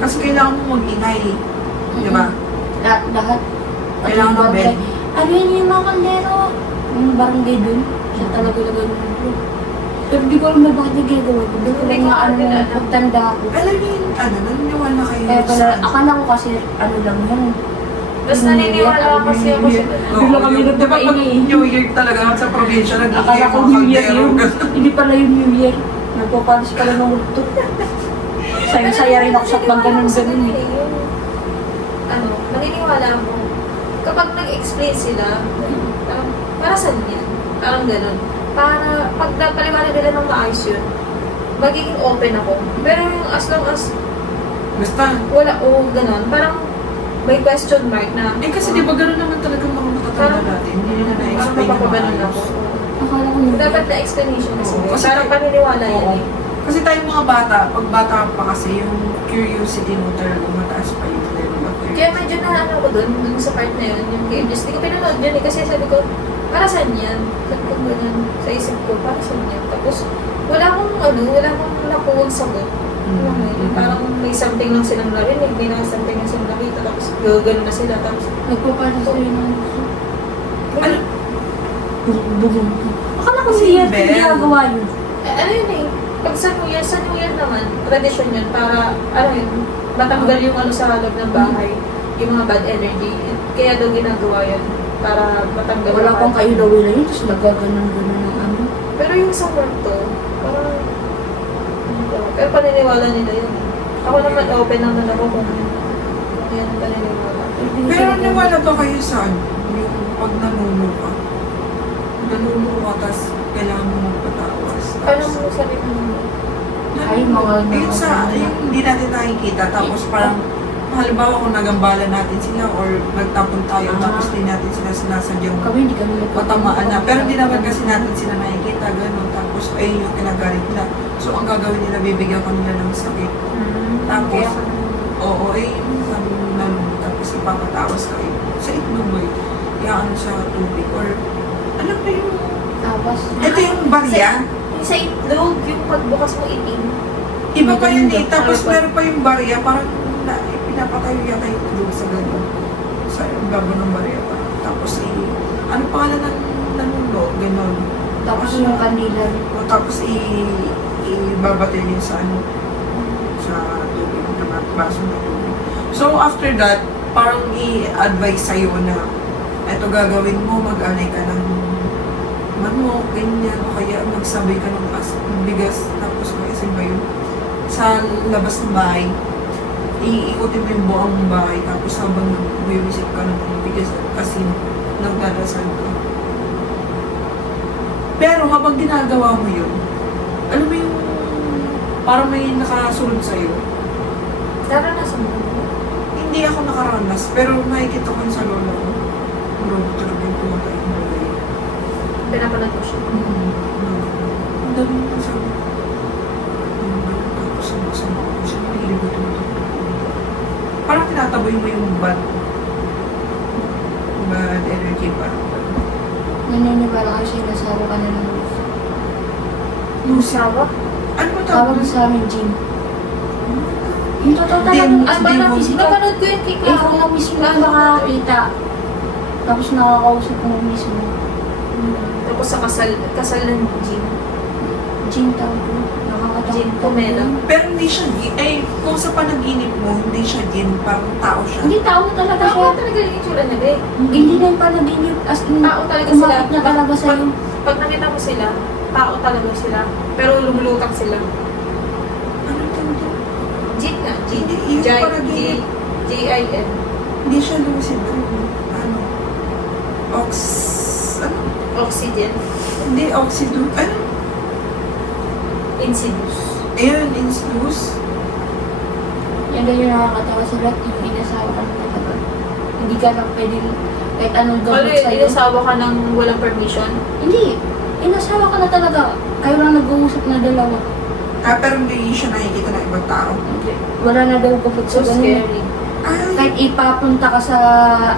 Kasi kailangan mo mag-ingay, di ba? Lahat. Pati Kailangan yung ng bed. barangay. Ano yun yung mga kandero? Yung barangay dun. Siya talaga nagano. Pero di ko alam na bakit nagagawa ko. Di ko Hindi lang ko na din alam. pagtanda ako. Alam niyo yun, naniniwala kayo Kaya pala, sa... akala ko kasi lang yun. Tapos naniniwala kasi ako sa... Bigla kami yung- di ba pag nagpapaingay eh. New Year talaga sa probinsya, nag-iingay Akala ko mga New Year kaldero. yun. Hindi pala yung New Year. Nagpapalis pala ng multo. Sayang-saya rin ako sa pag ganun-ganun eh. Maniniwala ako. Kapag nag-explain sila, parang, para saan yan? Parang ganun. Para, pag napaliwanag nila ng maayos yun, magiging open ako. Pero yung as long as Basta, wala, ganun, parang may question mark na, kasi di ba gano'n naman talaga mga matatanda dati, hindi nila parang na-explain na napapaganon maayos. ako. Akala ko New Dapat Year. na explanation kasi. Oo, kasi Parang paniniwala yan Oo. eh. Kasi tayong mga bata, pag bata pa kasi, yung curiosity mo talaga mataas pa yung level of Kaya curiosity. medyo na ko dun sa part na yun, yung cages. Hindi ko pinanood yun eh, kasi sabi ko, para saan yan? Sabi ko ganyan, sa isip ko, para saan yan? Tapos, wala akong nakuwang sagot. Alam mo yun, parang may something lang silang narinig, may something lang silang nakita, tapos gano'n na sila, tapos Nagpapalis kayo ng multo. Ano? Bugong. Akala ko Kasi New Year, Bell. hindi ginagawa yun. ano yun eh, pag sa New Year naman, tradisyon yun, para, yun, matanggal yung sa loob ng bahay, yung mga bad energy. Kaya daw ginagawa yun, para matanggal Wala yung pang bad- kayo na yun, tapos nagaganon-ganon ng Pero yung sa work to, parang, pero paniniwala nila yun. Ako naman open naman ako kung yan ang paniniwala. Pero niwala ba kayo sa ano? Yung pag nanuno ka? Nanuno ka, tapos kailangan mo magpatawas. Alam mo sa rin naman. Ay, mga- Yung sa, yung hindi natin nakikita, tapos parang, halimbawa kung nagambala natin sila or nagtapon tayo, tapos di natin sila sinasadyang Kami hindi kami matamaan na. Pero hindi naman kasi natin sila nakikita, gano'n. Tapos ayun yung kinagalit nila. So ang gagawin nila, bibigyan ko nila ng sakit. Tapos, Kaya, oo, eh, sabi mo naman, tapos ipapatawas ka eh. Sa itlog mo eh. Iyaan sa tubig. Or, alam mo yung, Tapos, ito yung barya. yung sa itlog, yung pagbukas mo itim. Iba pa yun eh. Maganda. Tapos meron pa yung barya, parang pinapatayo yata yung itlog sa gano'n. Sa babo ng barya pa. Tapos ano pangalan ng nanuno? Gano'n. tapos yung kanila. O, tapos ibabatay yun sa ano, sa tubig, na baso ng tubig. So after that, parang i-advise sa'yo na eto gagawin mo, mag-alay ka ng manok, ganyan, o kaya magsabay ka ng bigas, tapos may isin ba yun? Sa labas ng bahay, iikutin mo yung buong bahay, tapos habang nag-visit ka ng bigas kasi nagdadasal ka. Pero habang ginagawa mo yun, alam mo yung parang may nakasunod sa'yo. Naranasan mo. Hindi ako nakaranas, pero nakikita ko yun sa lola ko. Bro, talaga yung tumatay yung lola yun. Pinapanood ko siya. Ang dami mo sabi. Tapos sumasama ko siya, mahilig ito. Parang tinataboy mo yung bad energy pa. Naniniwala kasi nasawa ka na ng Musawa? Ano ba tawag tawag? sa amin, Jim. Yung totoo Dem- talaga, ano na demon. physical. Napanood ko yung kay Ikaw na mismo ang nakakakita. Tapos nakakausap mo mismo. Tapos sa kasal ng Jim. Jim tawag ko. Nakakatakot. Jim Pomelo. Pero hindi siya kung sa panaginip mo, hindi siya gin, parang tao siya. Hindi tao talaga siya. Tao talaga yung itsura niya, be. Hindi na yung panaginip. As in, Tao talaga sila. umakit na talaga sa'yo. Pag nakita mo sila, tao talaga sila. Pero lumulutang sila. Ano tawag? Jin nga. Jin. Hindi, yung panaginip. J-I-N. Hindi siya lucid. Ano? Ano? Oxygen. Hindi, oxydo. Ano? Insidious. Ayun, inslus. Yan din yung nakakatawa sa lahat. Yung inasawa ka na talaga. Hindi ka na pwede kahit anong Wala, gawin sa'yo. inasawa ka ng walang permission. Hindi. Inasawa ka na talaga. Kayo lang nag-uusap na dalawa. Pero hindi siya nakikita ng ibang tao. Hindi. Wala na daw kapag So sa ganun. scary. Ay, Kahit ipapunta ka sa,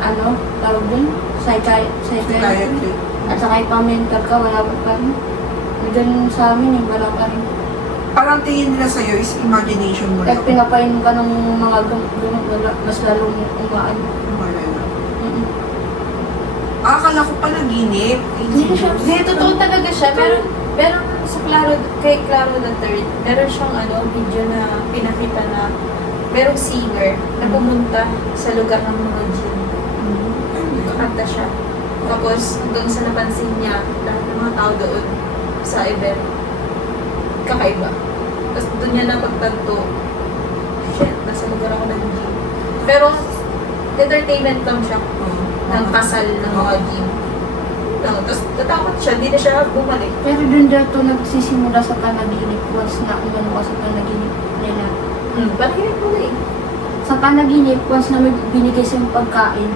ano, tawag din, psychiatrist. psychiatry. At saka ipa-mental ka, wala pa rin. Ganun sa amin eh, wala pa rin. Parang tingin nila sa'yo is imagination mo Kahit lang. pinapainom ka ng mga gamot, wala, mas lalong umaan. Wala na. Mm-mm. Akala ko panaginip. Hindi na siya. Hindi, totoo talaga siya. Meron sa Claro, kay Claro the Third, meron siyang video na pinakita na merong singer na pumunta sa lugar ng mga gym. Kakanta siya. Tapos hanggang sa napansin niya, lahat ng mga tao doon sa event, kakaiba. Tapos doon niya napagtanto, shit, nasa lugar ako ng gym. Pero, entertainment lang siya ng kasal ng mga gym. No, tapos natakot siya, hindi na siya bumalik. Pero dun dito nagsisimula sa panaginip once na umano ka sa panaginip nila. Panaginip mo na eh. Sa panaginip, once na may binigay sa'yo pagkain,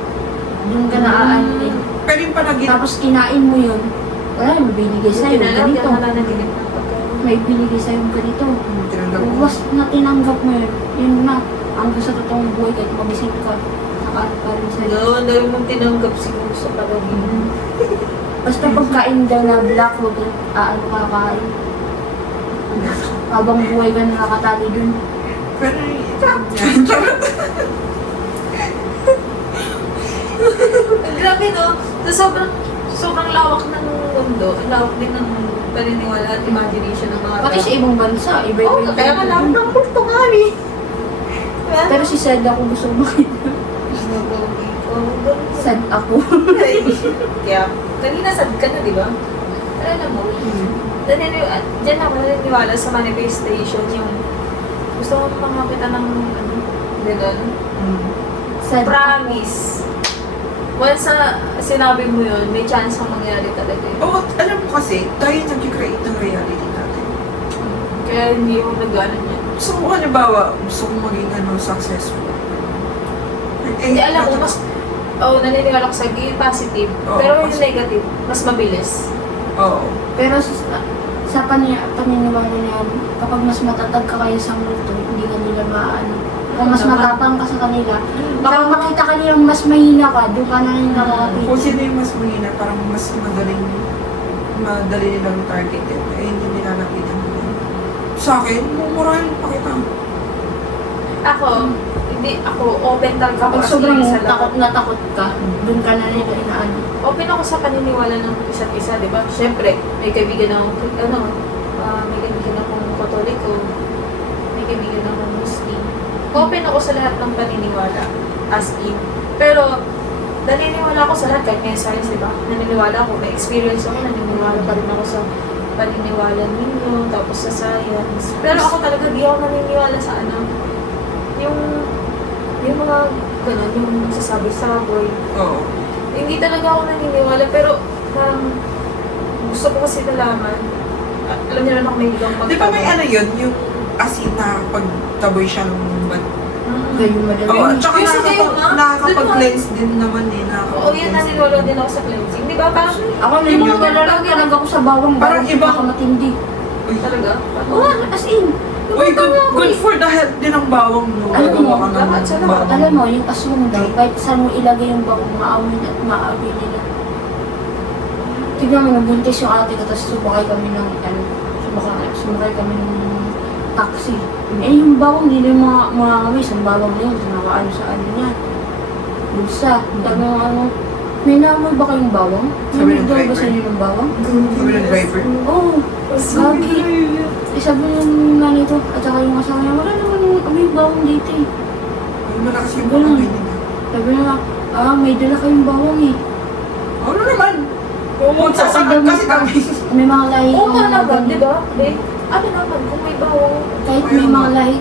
dun ka na aanin. Pero yung panaginip, Tapos kinain mo yun, wala, may binigay sa'yo ganito. Panaginip ng pagkain. May binigay sa'yo ganito. tinanggap Kung mo. was na tinanggap mo yun, yun na. Hanggang sa totoong buhay kahit magising ka, nakaano pa rin sa'yo. No, dahil mong tinanggap siguro sa panaginip. Basta pagkain daw na black, huwag aano kakain. Habang buhay ka na nakatali dun. Pero Grabe no? So, sobrang lawak ng mundo. Ang lawak din ng paniniwala at imagination ng mga Pati sa ibang bansa, iba Oo, kaya nga lawak ng Portugal eh. Diba? Pero si Sad ako gusto makita. Sad ako. Kaya, kanina sad ka na, di ba? Alam mo, diyan ako naniniwala sa manifestation yung Gusto mo makakita ng ano, ganun. Mm. Promise. Once na sinabi mo yun, may chance na mangyari talaga yun. Oo, alam mo kasi, tayo nag-create ng reality natin. Kaya hindi mo nag-ano yan. So, kung halimbawa, gusto kong maging successful. Hindi, alam mo, mas, naniniwala ko sa yung positive. Oo, pero yung positive. negative, mas mabilis. Oo. Pero sa paniniwala niya, kapag mas matatag ka kayo sa multo, hindi ka nila maano. Kung mas matapang ka sa kanila, kapag makita ka nilang mas mahina ka, doon ka na nila makapit. Kung sino yung mas mahina, parang mas madali nilang targeted. Eh, hindi nila napitan mo. Sa akin, mumurahin pa kita. Ako, hindi, ako open talaga ako Kapag as sobrang in sa takot lahat. na takot ka, doon ka na nila inaano. Open ako sa paniniwala ng isa't isa, di ba? Siyempre, may kaibigan akong, may kaibigan akong Katoliko, may kaibigan akong Muslim. Open ako sa lahat ng paniniwala, as in. Pero, naniniwala ako sa lahat, kahit may science, di ba? Naniniwala ako, may experience ako, naniniwala pa rin ako sa paniniwala ninyo, tapos sa science. Pero ako talaga, di ako naniniwala sa yung mga ganun, yung sasabi-saboy. Oo. Hindi talaga ako naniniwala, pero parang gusto ko kasi nalaman. Alam niyo naman ako may ibang Di ba may ano yun, yung asin na pagtaboy siya ng bat? Ganyan madali. Oo, at saka Kasi kayo, ma? nakakapag-cleanse din naman eh. Oo, yan naniniwala din ako sa cleansing. Di ba? Parang, Ako naniniwala lang talaga ako sa bawang. Parang Bawang ibang- ako matindi. Uy, talaga? Oo, as in. uy good for the health din ang bawang mo. Alam mo, Gagawa ka dapat ng sa lahat. bawang. Alam mo, yung aswang daw, kahit saan mo ilagay yung bawang, maaawin at maaawin nila. Tignan mo, nabuntis yung ate ko, tapos sumakay kami ng taxi. Eh, yung bawang, hindi yung mga kawis, ang bawang na yun, nakaano sa ano niya. Bulsa. Tanong may naamoy ba kayong bawang? Sabi ng Nanood daw ba driver. sa inyo ng bawang? Sabi ng driver. Oo. Gagi. Eh, sabi ng nanay ko, at saka yung asawa niya, wala naman yung amoy bawang dito eh. Ay, malakas yung Ganun. pangkamay nila. Sabi niya, may dala kayong bawang eh. Ano naman? Oo, Magsasakit kasi kami. May mga lahi Oo nga na naman, ganun. di ba? Ano naman, kung may bawang, Kahit may mga lahi,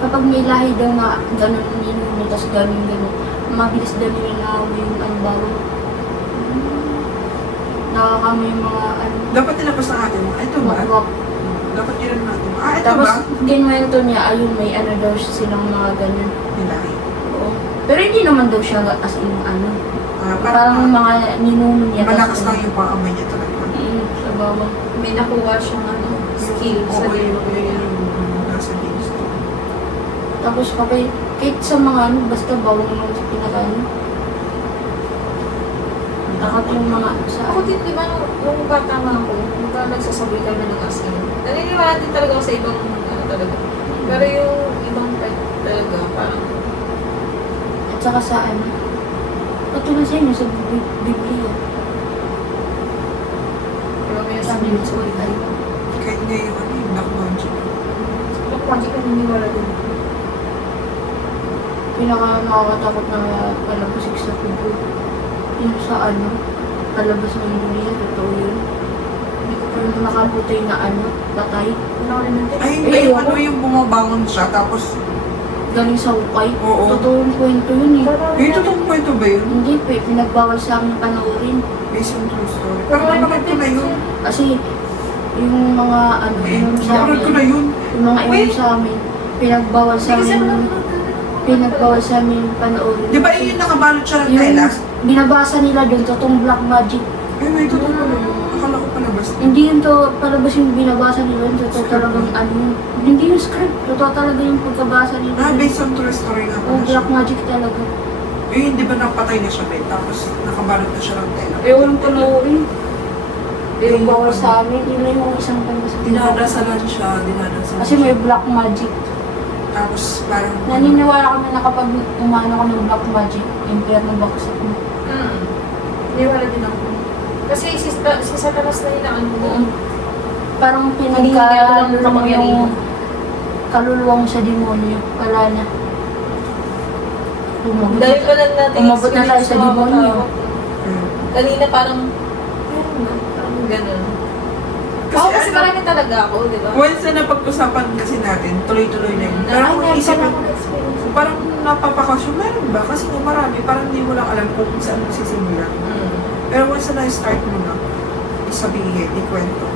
kapag may lahi daw na ganun ninuno, tapos ganun, mabilis daw nila naamoy yung ang bawang. Nakakamoy yung mga ano. Dapat tinapos na natin. Ito ba? Wak-wak. Dapat yun natin. Ito Tapos, ba? ginwento niya, ayun, may ano daw silang mga ganun. Nilahi. Oo. Pero hindi naman daw siya as in ano. Parang Parang mga ninuno niya. malakas tapos, lang yung pang-amay niya talaga. Sa bawang. may nakuha siyang skill sa Oo, dito. yung nasa games. Tapos kahit sa mga ano, basta bawang lang sa pinakaano. Takot yung mga sa Ako din, di ba, nung bata nga ako, nagsasabi kami ng asin. Naniniwala din talaga ako sa ibang, talaga. Pero yung ibang type talaga, parang, at saka sa ano. Katulad sa inyo sa Biblia. pero may Sabi sabi ng ng sulit tayo. Kahit ngayon, yung black magic. Black magic, naniniwala din. Pinaka nakakatakot na palabasik sa puso. Yung sa ano, palabas ng Biblia, totoo yun. Yung nakaputay na ano, patay. Panoorin natin. Ay, ano yung bumabangon siya, tapos, Galing sa ukay. Oo. Totoong kwento yun eh. yung totoong kwento ba yun? Hindi po, pinagbawal sa amin panoorin. Based on true story. Pero napakit ko na yun. Kasi yung mga ano, inom sa Napakit amin, ko na yun. yung mga inom sa amin, pinagbawal sa amin panoorin. Di ba yun nakabalot siya ng Yung telas? binabasa nila doon, totoong black magic. Ay, may totoo pala yun. Akala ko palabas. Hindi yun to, palabas yung binabasa nila, yun, totoo talagang ano yun. Hindi yung script, totoo talaga yung pagkabasa nila. Based on true story nga Oh, pala siya. black magic talaga. Eh, hindi ba napatay na siya, Ben? Tapos nakabalot na siya ng tela. Ewan panoorin. Yung bawal sa amin, yun na yung isang palabas. Dinadasalan siya, dinadasalan Kasi may black magic. Tapos parang... Naniniwala kami na kapag umano ka ng black magic, impyerno baksak mo. Naniniwala din ako. Kasi si Satanas na yun ang ano mo. Parang Hindi niya alam na pinagkalulong mangyari. yung kaluluwa mo sa demonyo. Wala na. Dahil pa lang natin Umabot na tayo sa experience demonyo. Hmm. Kanina parang, meron na, parang gano'n. Oo, kasi ano, marami talaga ako, di ba? once na napag-usapan kasi natin, tuloy-tuloy na yun. Pero kung Ay, isipin, ako na-experience. parang napapakasyon, meron ba? Kasi nga marami, parang hindi mo lang alam kung saan magsisimula. Pero once na na-start mo na, isabihin, ikwento,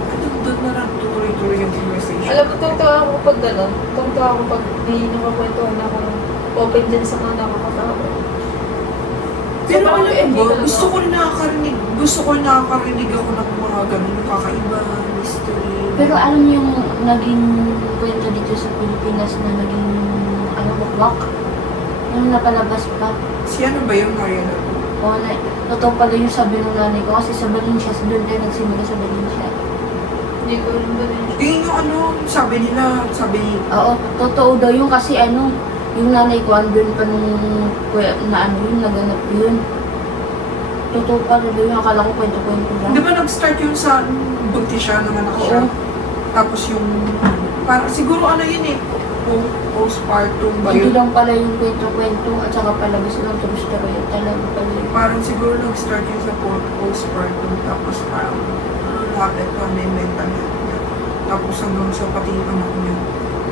doon na lang tutuloy-tuloy yung conversation. Alam mo, tungtuwa ako pag gano'n. Tungtuwa ako pag may nakakwentuhan ako open dyan sa mga nakakatawa. Pero So, alam hindi mo, talaga. gusto ko rin nakakarinig ako ng mga ganun, yung kakaiba, mystery. Pero alam niyo yung naging kwento dito sa Pilipinas na naging bukwak? Yung napalabas pa. Si ano ba yung Mariana? O, totoo pala yung sabi ng nanay ko kasi sa Valencia, doon tayo nagsimula sa Valencia. Hindi ko rin ba rin. Yung ano, sabi Oo, totoo daw yung kasi yung nanay ko andun pa nung yun, naganap yun. Totoo pala daw yung akala ko kwento-kwento lang. di ba nag-start yun sa buntis siya, nanganak siya? Oo. Tapos yung, parang siguro ano yun eh, postpartum ba Hindi yun? lang pala yung kwento-kwento at saka palabas lang true story talaga pala yun. Parang siguro nag-start yun sa postpartum, tapos parang lapit pa may mental health niya. Tapos hanggang sa pati yung anak niya.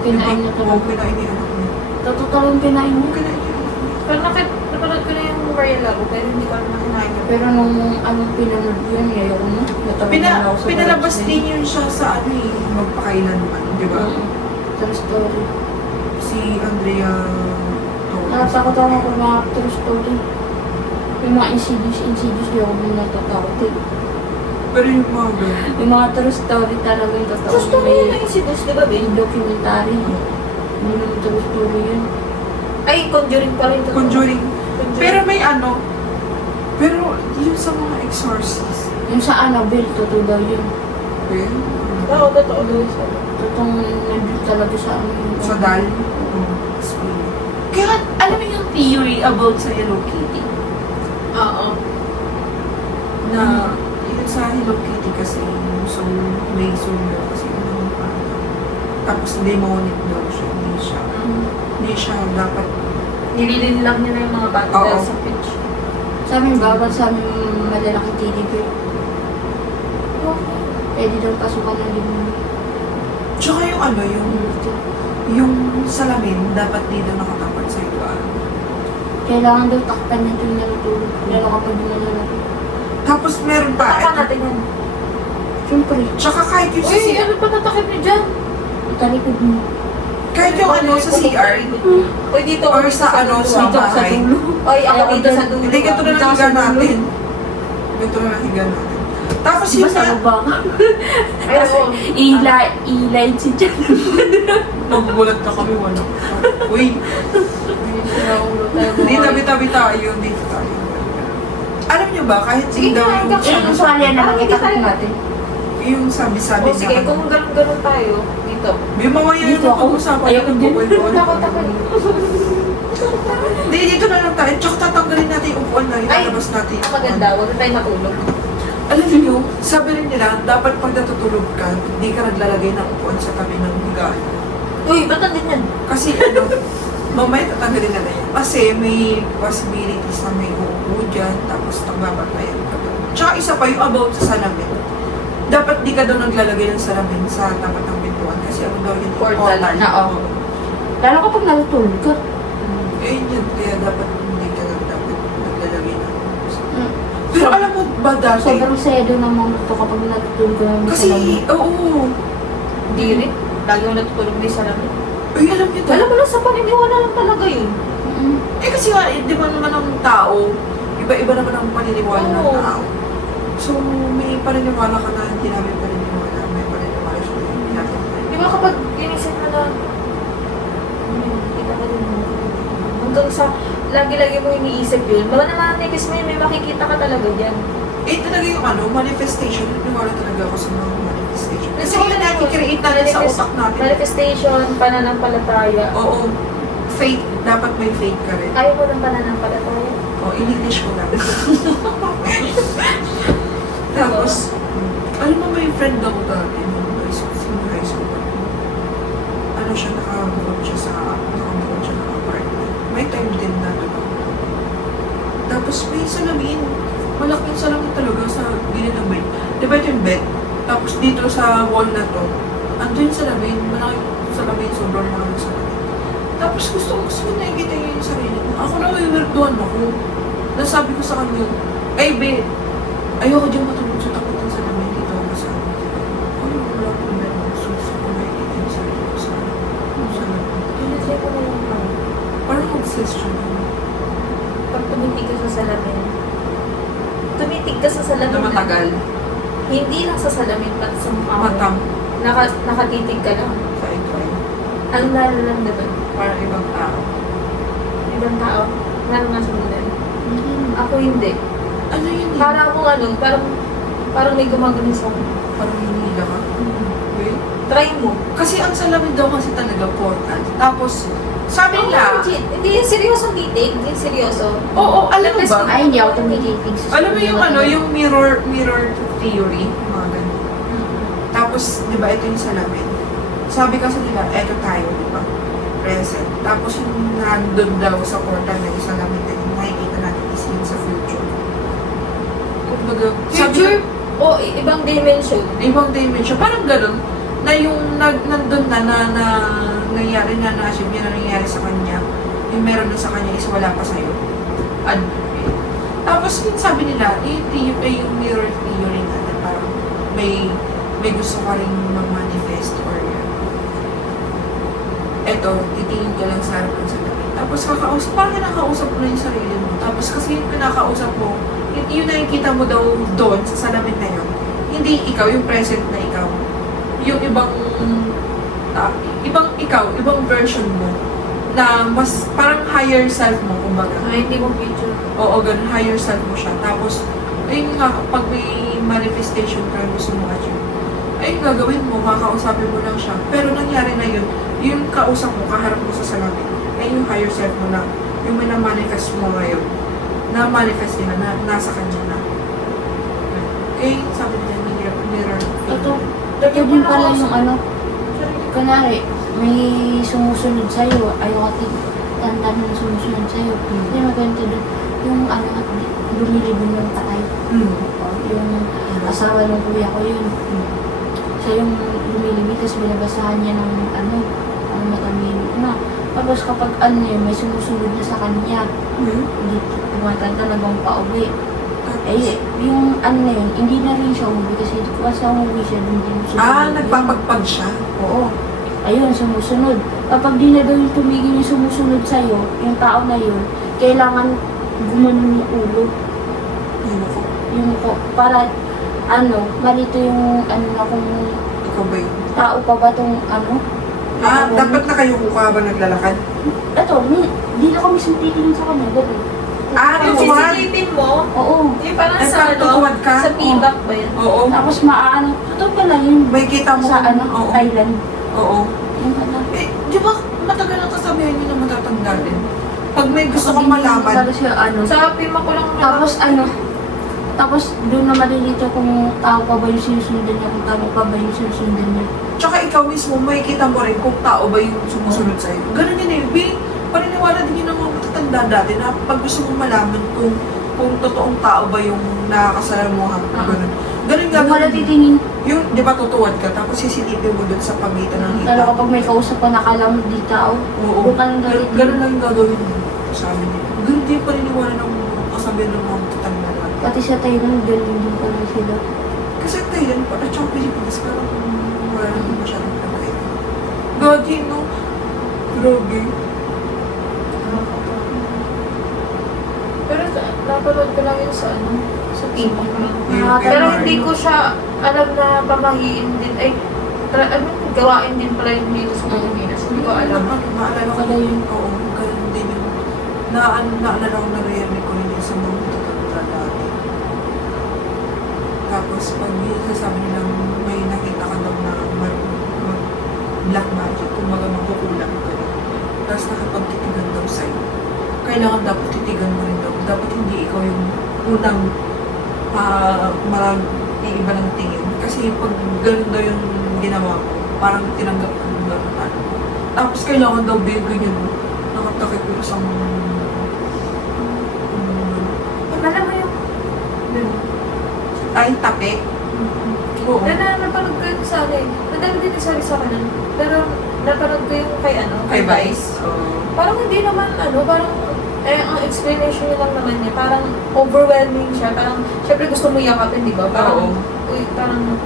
Kinain niya Oo, talaga. kinain niya anak niya. Totoo talagang kinain Oo, niya. kinain niya anak niya. Pero napanood ko na yung Mariela ko, pero hindi ko alam na kinain niya. Pero nung pinanood ko yun, ayoko na. Natawa na ako sa Pinalabas vibes na din yun siya sa ano eh, magpakailanman, di ba? True story. Si Andrea Torres. Natatakot ako kung mga true story. Yung mga insidious, di ako muna natatakot eh. Pero yung mga ganun. Yung mga true story talaga yung totoo. Gusto mo yun yung insidious, di ba, Ben? Yung documentary. Hindi naman true story yun. Ay, Conjuring pa rin. Conjuring. Pero may ano, pero yun sa mga exorcist. Yung sa Annabelle, totoo daw yun. Well, Oo, totoo doon siya. Totoong nandun talaga sa sa dal. Spirit. Kaya alam mo yung theory about sa Hello Kitty? Oo. Na yun sa Hello Kitty kasi yung soul, may soul daw kasi yung tapos demonic daw siya. Hindi siya dapat. Nililin lang niya na yung mga bata Oo. dahil sa pitch. Sa amin, bawal sa amin malalaking teddy bear. Pwede daw pasukan ng limon. Tsaka yung ano, yung salamin, dapat di daw nakatapat sa iba. Kailangan daw takpan niya yung natutulog. Lalo kapag di na nalapit. Tapos meron pa, Tapan natin yan. Siyempre, tsaka kahit yung sa Uy, ano pa tatakip niyo dyan? italikod mo. kahit yung ano sa CR, Uy, dito. or sa ano, sa Dito sa bahay. dulo. Uy, ako dito sa dulo. Hindi, ganito na Dito lang sa higa dulo. natin. Ganito na lang higa natin. Tapos Diba yun sa na, baba ka? Ay, oo. Ilay si Jan. nagugulat na kami, wala. Uy, hindi tabi-tabi tayo, dito tayo. Alam niyo ba, kahit Sige daw nga, yung, hanggang Yung saan yan naman itakot natin. yung sabi-sabi O sige, kung ganun tayo, dito. may mamaya Dito yung ako. pag-usapan Ayoko yung din. pagkukuhan. Takot ako. Hindi, dito na lang tayo. Tsaka tatanggalin natin yung upuan na ilalabas natin. Ang maganda, huwag na tayo matulog. Alam niyo, sabi rin nila, dapat pag natutulog ka, hindi ka naglalagay ng upuan sa tabi ng higaan. Uy, ba't nandun yan? Kasi ano, mamaya tatanggalin na yan. Kasi may possibilities na may uupo dyan, tapos tagbabatayan ka doon. Tsaka isa pa yung about sa salamin. Dapat di ka daw naglalagay ng salamin sa tapat ng pintuan kasi ano daw yung Portal. Oo. Lalo kapag natutulog ka. Ayun yun, kaya dapat hindi ka dapat naglalagay ng Mm. Pero alam mo ba dati? Sobrang sedo naman ito kapag natutulog ka naman Kasi, oo. Hindi rin. Lagi mo natutulog din sa lamin. Ay, alam niyo Alam mo lang, sa paniniwala lang talaga yun. Eh kasi nga, di ba naman ang tao, iba-iba naman ang paniniwala ng Oo. tao. So, may paniniwala ka na hindi namin paniniwala. May paniniwala siya na hindi namin Di paniniwala. ba kapag inisip mo na, hindi ka pa rin hanggang sa, lagi-lagi mo iniisip yun, mga namanipis mo yun, may makikita ka talaga dyan. Eh, talaga yung ano, manifestation. Naniniwala talaga ako sa mga manifestation. Kasi Oo, yun nakikreate natin sa utak natin. Manifestation, pananampalataya. Oo. Faith. Dapat may faith ka rin. Ayaw mo ng pananampalataya. O, in-English ko lang. Tapos, alam mo, may friend ako dati nung high school. Ano siya, nakabukod siya sa apartment. May time din na doon ako. Tapos may salamin. Malaking salamin talaga sa gilid ng bed. Di ba ito yung bed? Tapos dito sa wall na to, andun yung salamin, malaki salamin, sobrang malaki salamin. Tapos gusto ko nakikita niya yung sarili ko. Ako na wiwirduhan ako. Nasabi ko sa kanya, ay be, ayoko dyan matulog sa takot ng salamin dito ako sa amin. Ano wala ko na suso ko nakikita yung sarili ko sa salamin. Pinatry ko na lang pa. Parang obsessed siya. Pag tumitig ka sa salamin, tumitig ka sa salamin Na matagal. Hindi lang sa salamin, pati sa mukha mo. Matang. Nakatitig ka lang. Sa ito ay Ang nararamdaman. parang ibang tao. Ibang tao, naranasan mo din. Ako hindi. Ano yun eh? Parang may gumagano sa akin. Parang hinihila ka. Wait. Try mo. Kasi ang salamin daw kasi talaga portal. Tapos, sabi nila, Legit. Hindi yung seryosong titig. Hindi yung seryoso. oo, alam mo ba? Ay, hindi ako tumitigil sa Alam mo yung ano, yung mirror theory, mga ganun. Tapos, di ba, ito yung salamin. Sabi kasi nila, eto tayo, di ba? Present. Tapos yung nandun daw sa portal na yung salamin na yung makikita natin is yun sa future. Kumbaga, Future o ibang dimension. ibang dimension, parang ganun, na yung nandun na nangyari na siya, yun na nangyari sa kanya, yung meron na sa kanya is wala pa sa'yo. Tapos yun sabi nila, yung mirror theory na parang may gusto ka rin mag-manifest or eto, titingin ka lang sa harap ng salamin. Tapos parang kinakausap mo na yung sarili mo. Tapos kasi yung pinakausap mo, yung nakikita mo daw doon sa salamin na yun, hindi ikaw, yung present na ikaw. Yung ibang ikaw, ibang version mo na mas parang higher self mo, kumbaga. Ay, hindi mo picture. Oo, ganun, higher self mo siya. Tapos, ayun nga, pag may manifestation ka, gusto mo achieve, ayun gagawin mo, kakausapin mo lang siya. Pero nangyari na yun, yung kausap mo, kaharap mo sa salamin, ay yung higher self mo na, yung manifest mo ngayon, na-manifest nila, na nasa kanya na. Okay, sabi nila, mirror. Ito din pala yung ano, kunwari, may sumusunod sa'yo, ayaw ka tantahan na sumusunod sa'yo. Hindi maganda doon. Yung ano, lumilibin yung patay. Yung asawa ng kuya ko yun. Siya yung lumilibin, tapos binabasahan niya ng ano matamino na. Tapos kapag ano yun, may sumusunod na sa kanya, hindi tumatanda na bang pauwi. Eh, yung ano na yun, hindi na rin siya umuwi kasi kasi umuwi siya, hindi susunod. Nagpapagpag siya? Oo. Ayun, sumusunod. Kapag di na daw yung tumigil yung sumusunod sa'yo, yung tao na yun, kailangan gumanon yung ulo. Yung ko, para, ano, malito yung, ano na kung Ikaw ba yun? tao pa ba tong, ano? Dapat nakayuko ka habang naglalakad? Ito, di na kami titingin sa kanya, gano'n. Yung tutuwad? sisilipin mo, Oo. yung parang Ay, sa parang tutuwad ka? sa pibak ba yun? Oo. Tapos maaano, totoo pala yun. May kita mo. Sa ano, Oo. Thailand. Oo. Yung ano. Eh, di ba matagal ang kasabihan nyo na matatanda din? Pag may gusto Kapag kang hindi mo malaman, talaga siya, ano. Sa pima ko lang Tapos ano, tapos doon na malilito kung tao pa ba yung sinusundan niya, kung tao pa ba yung sinusundan niya. tsaka ikaw mismo, makikita mo rin kung tao ba yung sumusunod sa'yo. Ganun yun eh. Paniniwala din yun ng mga matatanda dati na pag gusto mong malaman kung totoong tao ba yung nakakasalamuhan. Ganun. Ganun nga. Kung wala titingin, Yung, di ba tutuwad ka, tapos sisilipin mo dun sa pagitan ng hita. lalo kapag may kausap ka, nakala mo di tao. Oo. Doon ka lang galitin. Ganun lang yung gagawin mo. Sabi niya. Ganun din paniniwala ng mga kasabihan ng mga matatanda dati. Pati sa Thailand, galing din pala sila. Kasi Thailand, at saka Pilipinas, parang wala naman masyadong pinagkaiba. Gagi, no? Grabe. Pero napanood ko lang yun sa ano, sa TV. Yung Pero kay hindi Mario. ko siya alam na pamahiin din. Ay, gawain din pala yun dito sa Pilipinas. Hindi ko alam. Naalala ko Pala yun. Oo, ganun din yung naalala ko na narinig ko rin yung sa mga matatanda dati. Tapos pag yung sasabi nilang may nakita ka daw na black magic, kumbaga magkukulang ka rin. Tapos nakapagtitigan daw sa'yo. Kailangan dapat titigan mo rin daw. Dapat hindi ikaw yung unang iiba ng tingin. Kasi pag ganun daw yung ginawa ko, parang tinanggap ko yung gano'n. Tapos kailangan daw ganyan mo. Nakatakip ko sa mga Alam mo yung ay, tape. Oo. Na napanood ko yung sa akin. Madami din sorry sa kanan. Pero napanood ko yung kay Kay Vice. Oo. Parang hindi naman parang ang explanation niya lang naman niya, parang overwhelming siya. Parang, syempre gusto mo yakapin, di ba? Parang, uy, parang,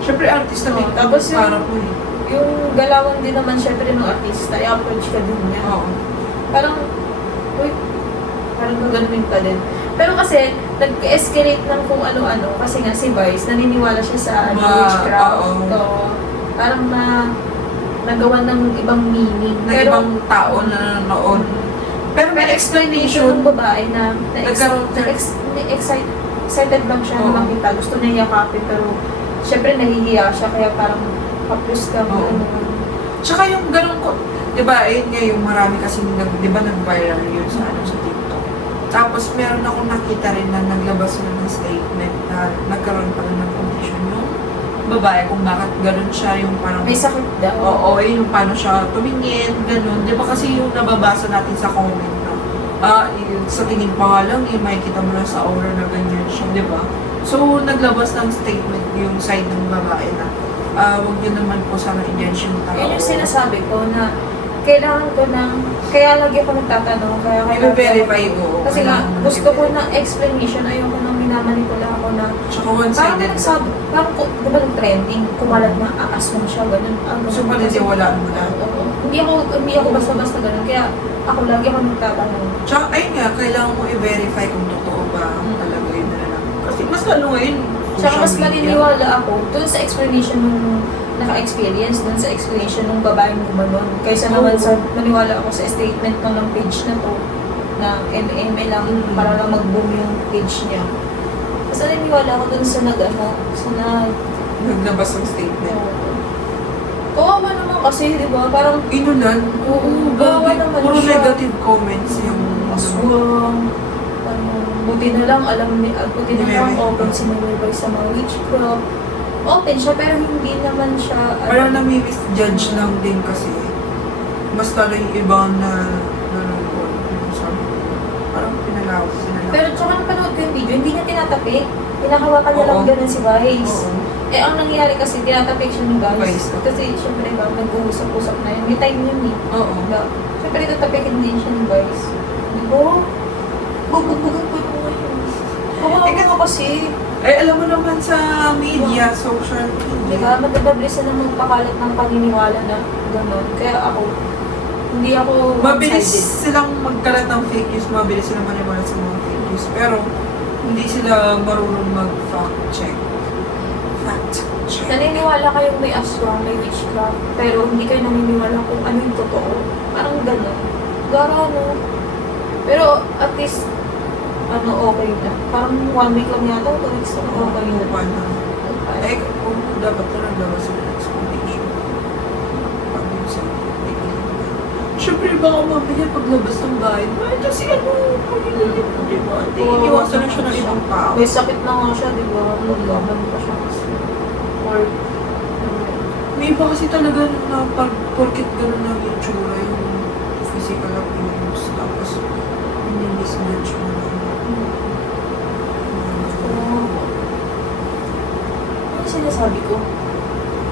Siyempre, artista din. Tapos yung- Parang po eh. yung galawan din naman syempre ng artista, i-approach ka din niya. Oo. Parang, uy, parang gaganunin pa din. Pero kasi, nag-escalate ng kung ano-ano, kasi nga si Vice, naniniwala siya sa witchcraft. oo. So, parang nagawa ng ibang meaning. Ng ibang tao na nanonood. Pero may explanation. Yung babae na Nagkaroon excited lang siya Oo. na makita. Gusto niya yakapin, pero syempre nahihiya siya, kaya parang haplos lang. Oo. Tsaka yung ganun ko, di ba, ayun nga yung marami kasi, di ba, nag-viral yun sa TikTok. Tapos meron akong nakita rin na naglabas na ng statement na nagkaroon pa rin ng condition yung babae kung bakit ganun siya, yung parang... May sakit daw. Oo, yung paano siya tumingin, ganun. Di ba kasi yung nababasa natin sa comment na, sa tingin pa nga lang, makikita mo na sa aura na ganyan siya, di ba? So, naglabas ng statement yung side ng babae na, huwag yun naman po sana i-judge yung tao. Yun yung sinasabi ko na kailangan ko kaya lagi ako nagtatanong, kaya I-verify mo. Kasi nga, gusto ko ng explanation, ayoko nang minamanipula ako na Tsaka parang one-sided. nagsabi, parang di ba nag-trending, kumalat na aaswang siya, ganun. So, paniniwalaan mo na. Oo. Hindi ako basta-basta ganun, kaya ako lagi ako nagtatanong. Tsaka, ayun nga, kailangan mo i-verify kung totoo ba talaga yun na lang. Kasi mas lalo ngayon, Tsaka mas social media. maniniwala ako dun sa explanation nung naka-experience, dun sa explanation nung babaeng gumanon. Kaysa naman sa maniwala ako sa statement ng page na to, na MMA lang, para lang mag-boom yung page niya. Mas naniniwala ako dun sa Naglabas ng statement. Kawawa naman kasi, di ba? Parang Inulan. Oo, gawa naman Puro siya. negative comments yung... aswang, buti na lang, buti na lang Meme. open si Meme Boy sa mga witchcraft. Open siya, pero hindi naman siya, Parang nami-misjudge lang din kasi. Mas talo yung iba na nanonood. Yung sabi ko, parang pinalawak. pero tsaka napanood ko yung video, hindi niya tinatapik. Pinakawakan niya lang Oo. ganun si Vice. Oo. Eh, ang nangyari kasi, tinatapik siya ni Vice. Vice. Kasi, syempre, ba, nag-uusap-usap na yun. May time yun eh. Oo. Diba? Syempre, tatapikin din siya ni Vice. Di ba? Bugbugbugan ko yung ngayon. Kawawa ka kasi. Eh, alam mo naman sa media, social Di media. ba? Madadabilis na magpakalat ng paniniwala na gano'n. Kaya ako, hindi ako Mabilis one-sided. silang magkalat ng fake news, mabilis silang maniwala sa mga fake news. Pero, hindi sila marunong mag-fact check. Fact check. Naniniwala kayong may aswang, may witchcraft, pero hindi kayo naniniwala kung ano yung totoo. Parang gano'n. Gara, no? Pero at least, okay na. Parang 1 week lang yata, 2 weeks na okay na. Paano? Eh, kung dapat na naglabas ng explanation. Paano yung sa Siyempre, baka mabigay paglabas ng bahay. Ito si ano, pagigilip mo, di ba? Hindi, Oo. iniwasan na siya ng ibang tao. May sakit na nga siya, di ba? Maglaban pa siya kasi. Or, May iba kasi talaga na porkit gano'n na yung tsura, yung physical appearance, tapos misjudge mo na. ano sinasabi ko?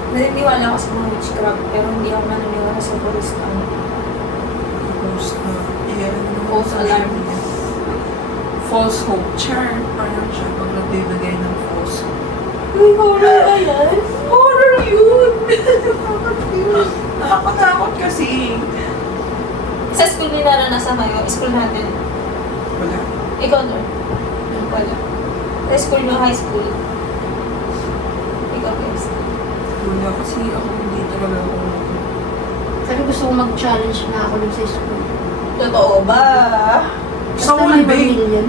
Naniniwala ako sa mga witchcraft, pero hindi ako naniniwala sa police Post na, iyan na False alarm. False hope. Char, parang siya pag nagbibigay ng false hope. Uy, horror ba yan? Horror yun! Nakakatakot kasi. Sa school ni naranasan kayo, school natin. Wala. Ikaw, no? Wala. Sa school nyo, high school. Ikaw, high school. Wala kasi ako hindi talaga ako. Sabi gusto ko mag-challenge na ako dun sa school. Totoo ba? Sa Basta wall may ba eh? pamilya.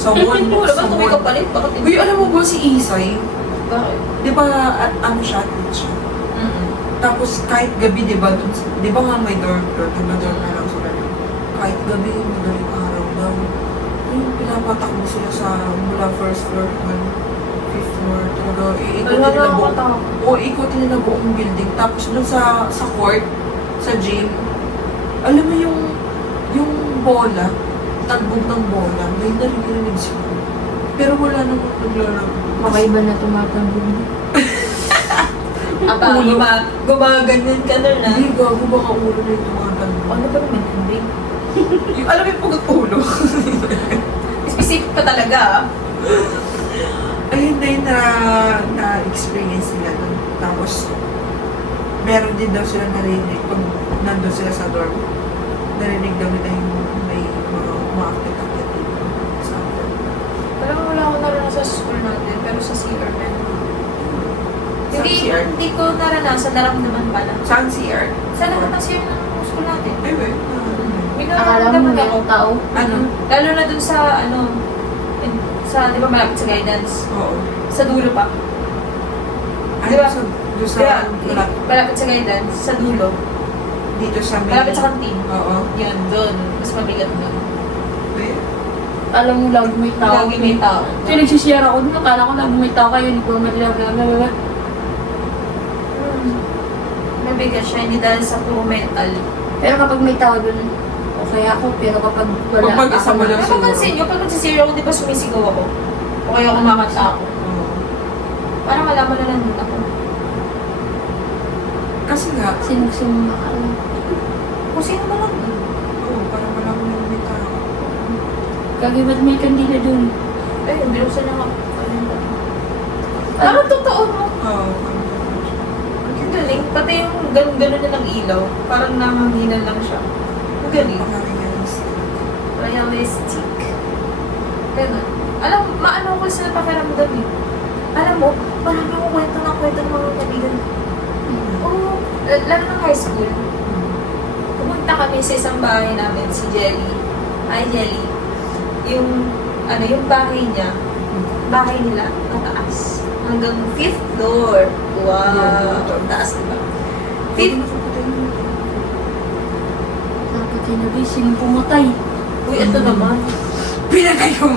Sa wall. Wala ba Sa kung may wall. kapalit? Bakit Uy, alam mo ba si Isay? Bakit? Di ba, ano siya, teacher? Tapos kahit gabi, di ba, di ba nga may dorm floor, di ba dorm na lang sila. Kahit gabi, madaling araw daw. Yung pinapatakbo sila sa mula first floor hanggang fifth floor. Talaga, iikutin Wala nila na ako buong, tao. o ikutin nila buong building. Tapos dun sa court, sa gym, alam mo yung bola, tagbog ng bola, may narinig sila. Pero wala namang naglalaro. Baka iba na tumatambong. Aba, Ulo. gumaganyan ka na na. Hindi, gago baka ulo na yung tumagal. Ano ba naman, hindi? Yung, alam mo yung pugot ulo. Specific pa talaga, ah. Ayun na yung na-experience nila dun. Tapos, meron din daw sila narinig pag nandun sila sa dorm. Narinig daw nila yung may mga umakit-akit dito sa dorm. Alam mo, wala akong naranasan sa school natin, pero sa CR meron. Saan Hindi, CR? hindi ko naranasan, naramdaman pala. Saan CR? Sa lahat ng CR ng school natin. Ay, wait. May Akala mo naramdaman ako. merong tao? Ano? Lalo na dun sa, sa, di ba malapit sa guidance? Oo. Sa dulo pa. Ay, Diba? doon sa, Diba, malapit sa guidance, sa dulo. dito sa may... Malapit sa kantin. Oo. Yan, doon. Mas mabigat doon. Wait. Alam mo, lagi may tao. Lagi may tao. Kasi nagsisiyar ako dun, akala ko lagi may tao kayo, hindi ko madalaga. Mabigat siya, hindi dahil sa puro mental. Pero kapag may tao dun, okay ako. Pero kapag wala, Pag mag-isa mo lang Napapansin nyo, pag nagsisiro ako, di ba sumisigaw ako? O kaya kumakanta ako. Oo. Para malaman na nandun ako. Kasi nga, Sinusima ka lang. Kung sino man lang dun. oo, parang wala mo nang may tao. Kagi ba't may kandila dun? Eh, hindi ko sila nga. Parang totoo, no? Oo. Ang galing. Pati yung ganun-ganun na ng ilaw. Parang nahanginan lang siya. Ang galing. Realistic. Ganun. Alam, maano ko sila pakiramdam eh. Alam mo, marami akong kwento ng mga kaibigan. Oo, lalo ng high school. Pumunta kami sa isang bahay namin, si Jelly. Hi, Jelly. Yung, yung bahay niya, bahay nila, mataas. Hanggang 5th floor. Wow! Ang taas, diba? 5th. Dapat sinabi, sino pumatay? Uy, ito naman. Pinagay mo!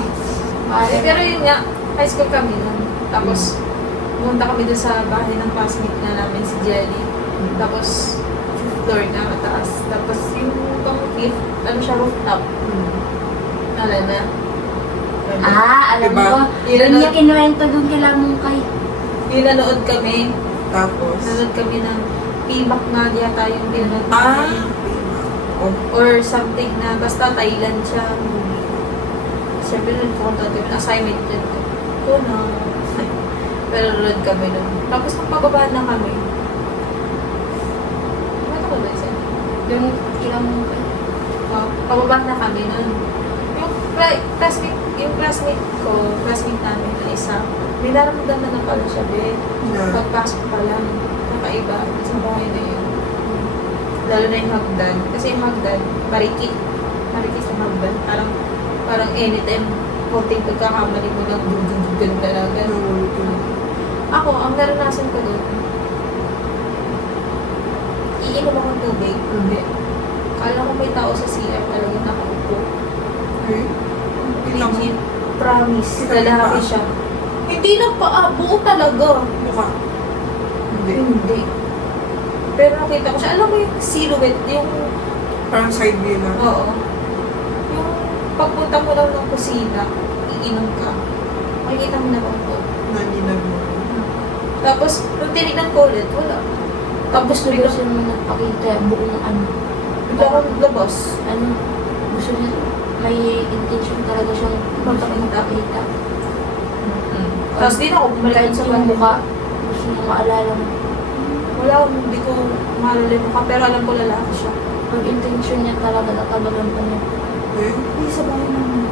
Pero yun nga, high school kami nun. Tapos, pumunta kami dun sa bahay ng classmate na namin, si Jelly. Tapos, 5th floor na, mataas. Tapos, yung pang 5th, siya, rooftop. Alam na. Alam Diba? ko. Yun niya kinuwento dun kila Mungkay. Yung nanood kami, Tapos, nanood kami ng Pimak nga yata yung pinanood ah, namin. oh, Or something na, basta Thailand siya movie. Siyempre, nagpupunta kami ng assignment din ko. Ito na. Pero nanood kami nun. Tapos, nung pababa na kami, ano ko ba isa? Yung kila Mungkay. Pababa na kami nun. Yung classmate namin na isa, may naramdaman na pala siya, be. na, Pagpasok pa lang, kakaiba sa bahay na yun. Lalo na yung hagdan. Kasi yung hagdan, marikit. Marikit yung hagdan. Parang anytime, konting pagkakamali mo lang, ganun talaga. Ako, ang naranasan ko doon, iinom akong tubig. Hindi. Kala ko may tao sa CR talaga nakaupo. okay. Kita mo? Legit. Promise. Kita mo yung Lalaki paa? siya. Hindi na pa, buo talaga. Mukha. Hindi. Hindi. Pero nakita ko siya. Alam mo yung silhouette, yung, Parang side view lang. oo. Yung pagpunta mo lang ng kusina, iinom ka. Makikita mo na po. Naninag mo. Tapos, nung tinignan ko ulit, wala. Tapos, Gusto bigla siya naman nakapakita buong bigla akong labas. Gusto niya, may intention talaga siyang magpakita. Tapos, di na ako bumalik Kahit sa sa yung bahay. mukha, gusto niya maalala mo. Wala, hindi ko maalala yung mukha, pero alam ko lalaki siya. Ang intention niya talaga, natabagan pa niya. Eh? Hindi sa bahay namin.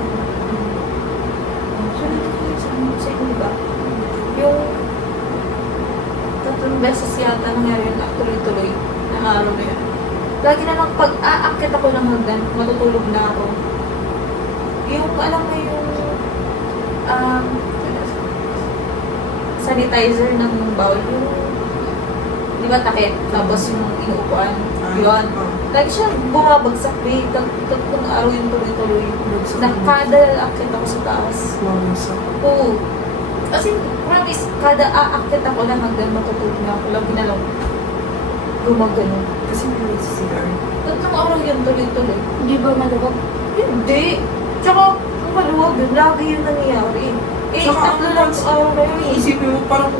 So, dito ko yung sa inyo, diba? Yung 3 beses yata nangyari yun, tuloy-tuloy na araw na yun. Lagi na lang pag aakit ako ng hagdan, matutulog na ako. Yung, alam mo yung, sanitizer ng bowl, yung, di ba takip, tapos yung inuupuan, yun. Lagi siya bumabagsak, tatlong araw yung tuloy-tuloy. Na kada aakit ako sa taas. Oo. Kasi, promise, kada aakit ako lang hanggang matutulog na ako, lagi na lang gumagano. Kasi may sa CR. 3 araw yun tuloy-tuloy. Hindi ba malabag? Hindi. Tsaka, ang maluwag yun, lagi yun nangyayari. Eh, Tsaka 3 lang araw na yun eh. Isipin mo, parang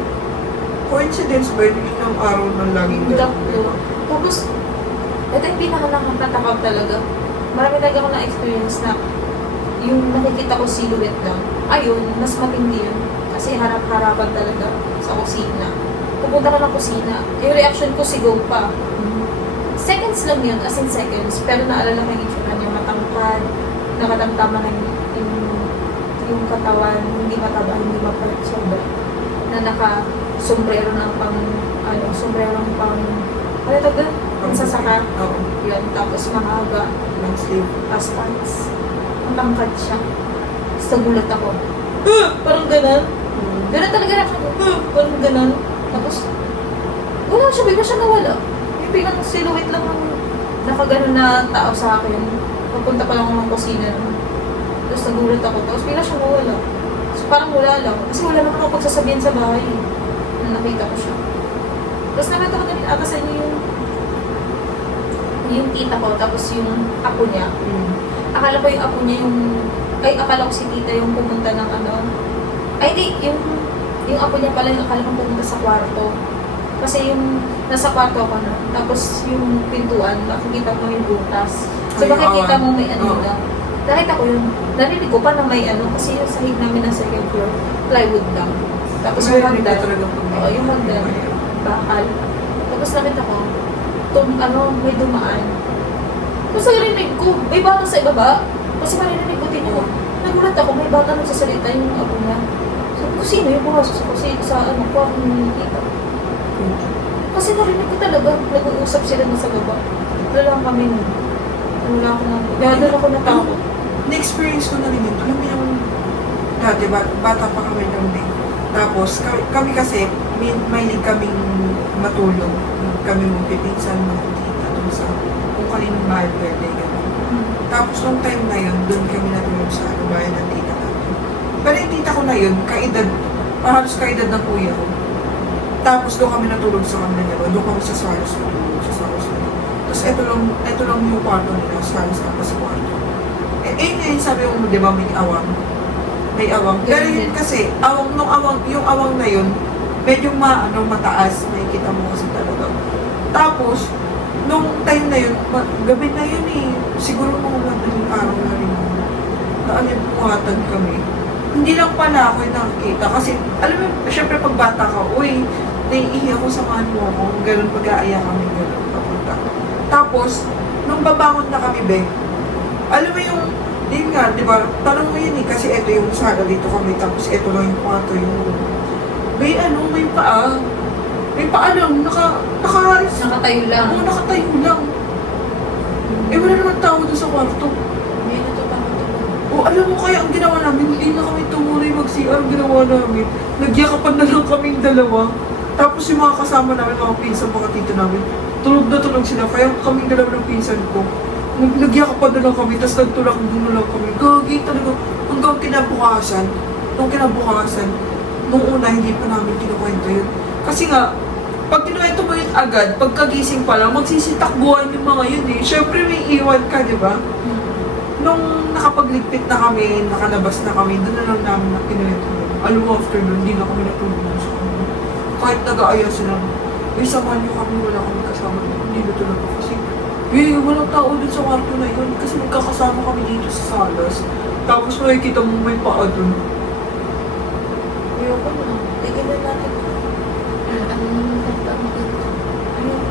Coincidence ba yun? Ilang araw na laging Tatlo. Tapos, ito yung pinaka nakakatakot talaga. Marami talaga ako na-experience na yung nakikita ko silhouette lang. Ayun, mas matindi yun. Kasi harap-harapan talaga sa kusina. Pupunta ka ng kusina. Yung reaction ko sigaw pa. Seconds lang yun, as in seconds. Pero naalala ko yung itsura niya, matangkad, nakatamtama na yung katawan, hindi mataba, hindi mapalit sobra. Na naka-sombrero ng sombrero ng ano ito ba? Yung sasaka. Oo. Yun, tapos mahaba, Long sleeve. tas pants. Matangkad siya. Tapos nagulat ako. Parang ganun. Ganun talaga na siya. Parang ganun. Tapos, wala siya, bigla siya nawala. Yung biglang silhouette lang ng nakaganon na tao sa akin. Papunta pa lang ako ng kusina. Tapos nagulat ako. Tapos bigla siya nawala. So, parang wala lang. Kasi wala naman ako pagsasabihin sa bahay. Na nakita ko siya. Tapos nakita ko na rin ata sa inyo yung tita ko, tapos yung apo niya. Akala ko yung apo niya akala ko si tita yung pumunta ng ay di, yung apo niya pala yung akala ko pumunta sa kwarto. Kasi yung nasa kwarto ako na, tapos yung pintuan, makikita mo yung butas. So Ay, makikita mo may oo. lang. Nakita ko yung, narinig ko pa na may kasi yung sahig namin ng second floor, plywood lang. Tapos yung Mayroon hagdan, ka talaga pag may- yung hagdan, bakal. Tapos nakita ko, may dumaan. Tapos narinig ko, may bata sa ibaba. Kasi marinig ko din ako. Nagulat ako, may bata nagsasalita yung apo niya. Sabi ko, sino yung pumasok sa kusina sa ko ako nakikita. Kasi narinig ko talaga, nag-uusap sila na sa baba. Wala lang kami nun. Wala ako na. Kaya doon ako natakot. Na-experience ko na rin yun. Alam mo yung dati, bata pa kami nung day. Tapos, kami kasi, may kaming matulog. Kami mong pipinsan ng tita doon sa kung kaninong mahal birthday gano'n. Tapos, nung time na yun, doon kami natulog sa bayan ng tita natin. Pero yung tita ko na yun, halos kaedad ng kuya ko. Tapos, doon kami natulog sa kanila nila. Doon kami sa Saros natulog, sa Saros nila. Tapos, ito lang yung kwarto nila, Saros tapos sa kwarto. Ngayon sabi mo, di ba, may awang. May awang. Pero yun kasi, yung awang na yun, medyo mataas. Makikita mo kasi talaga. Tapos, nung time na yun, gabi na yun eh. Siguro mga madaling araw na rin. Naalimpuhatan kami. Hindi lang pala ako yung nakakita. Kasi, alam mo, syempre pag bata ka, uy, naiihi ako, samahan mo ako. Ganun, pag-aaya kami, ganun, papunta. Tapos, nung babangon na kami, Beng, alam mo yung, din nga, di ba, tanong mo yun eh, kasi ito yung sala dito kami, tapos ito lang yung kwarto, yung may paa. May paa lang, Nakatayo lang. Oo, nakatayo lang. Wala naman tao doon sa kwarto. May natutang-tutang. O, alam mo kaya ang ginawa namin, hindi na kami tumuloy mag-CR, ang ginawa namin. Nagyakapan na lang kaming dalawa. Tapos yung mga kasama namin, mga pinsan, mga tito namin, tulog na tulog sila, kaya kaming dalawa ng pinsan ko. Nagyakapan na lang kami, tapos nagtulak na lang kami. Gagi talaga, hanggang kinabukasan, nung una, hindi pa namin kinukwento yun. Kasi nga, pag kinuwento mo yun agad, pagkagising pa lang, magsisitakbuhan yung mga yun eh. Siyempre may iwan ka, di ba? Nung nakapagligpit na kami, nakalabas na kami, doon na lang namin na kinuwento yun. Alam mo, after nun, hindi na kami natulog sa kanya. Kahit nag-aaya sila, may samahan nyo kami, wala kami kasama. Hindi na tulog ako kasi, walang tao dun sa kwarto na yun. Kasi magkakasama kami dito sa salas. Tapos makikita mo may paa dun. Ayoko na. Tigilan natin. Ano yung kanta mo dito? Ayun.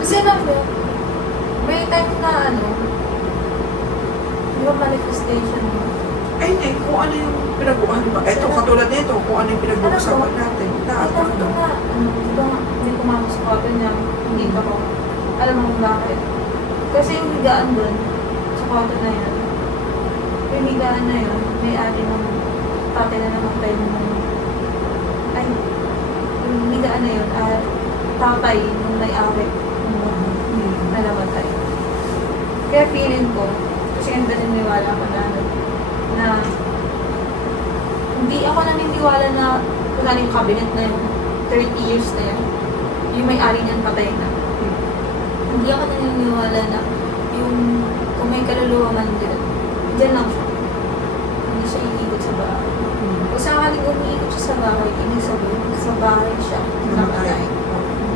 Kasi alam mo, may time na yung manifestation mo. Ay, hindi. Kung ano yung pinag-uuhan ba? Eto, katulad nito, kung ano yung pinag-uusapan natin. Alam ko na, hindi kumama sa kwarto niya, hindi pa ko. Alam mo kung bakit. Kasi yung higaan doon, sa kwarto na yan, yung higaan na yun, may-ari ng tatay na namatay nung, yung higaan na yun, tatay nung may-ari na namatay. Kaya feeling ko, kasi ang naniniwala ko na hindi ako naniniwala na kung ano yung cabinet na yun, 30 years na yan, yung may-ari niyan patay na. Hindi ako naniniwala na yung kung may kaluluwa man dyan lang siya. hindi siya iikot sa bahay. Kung sakaling umiikot siya sa bahay, ibig sabihin, sa bahay siya namatay.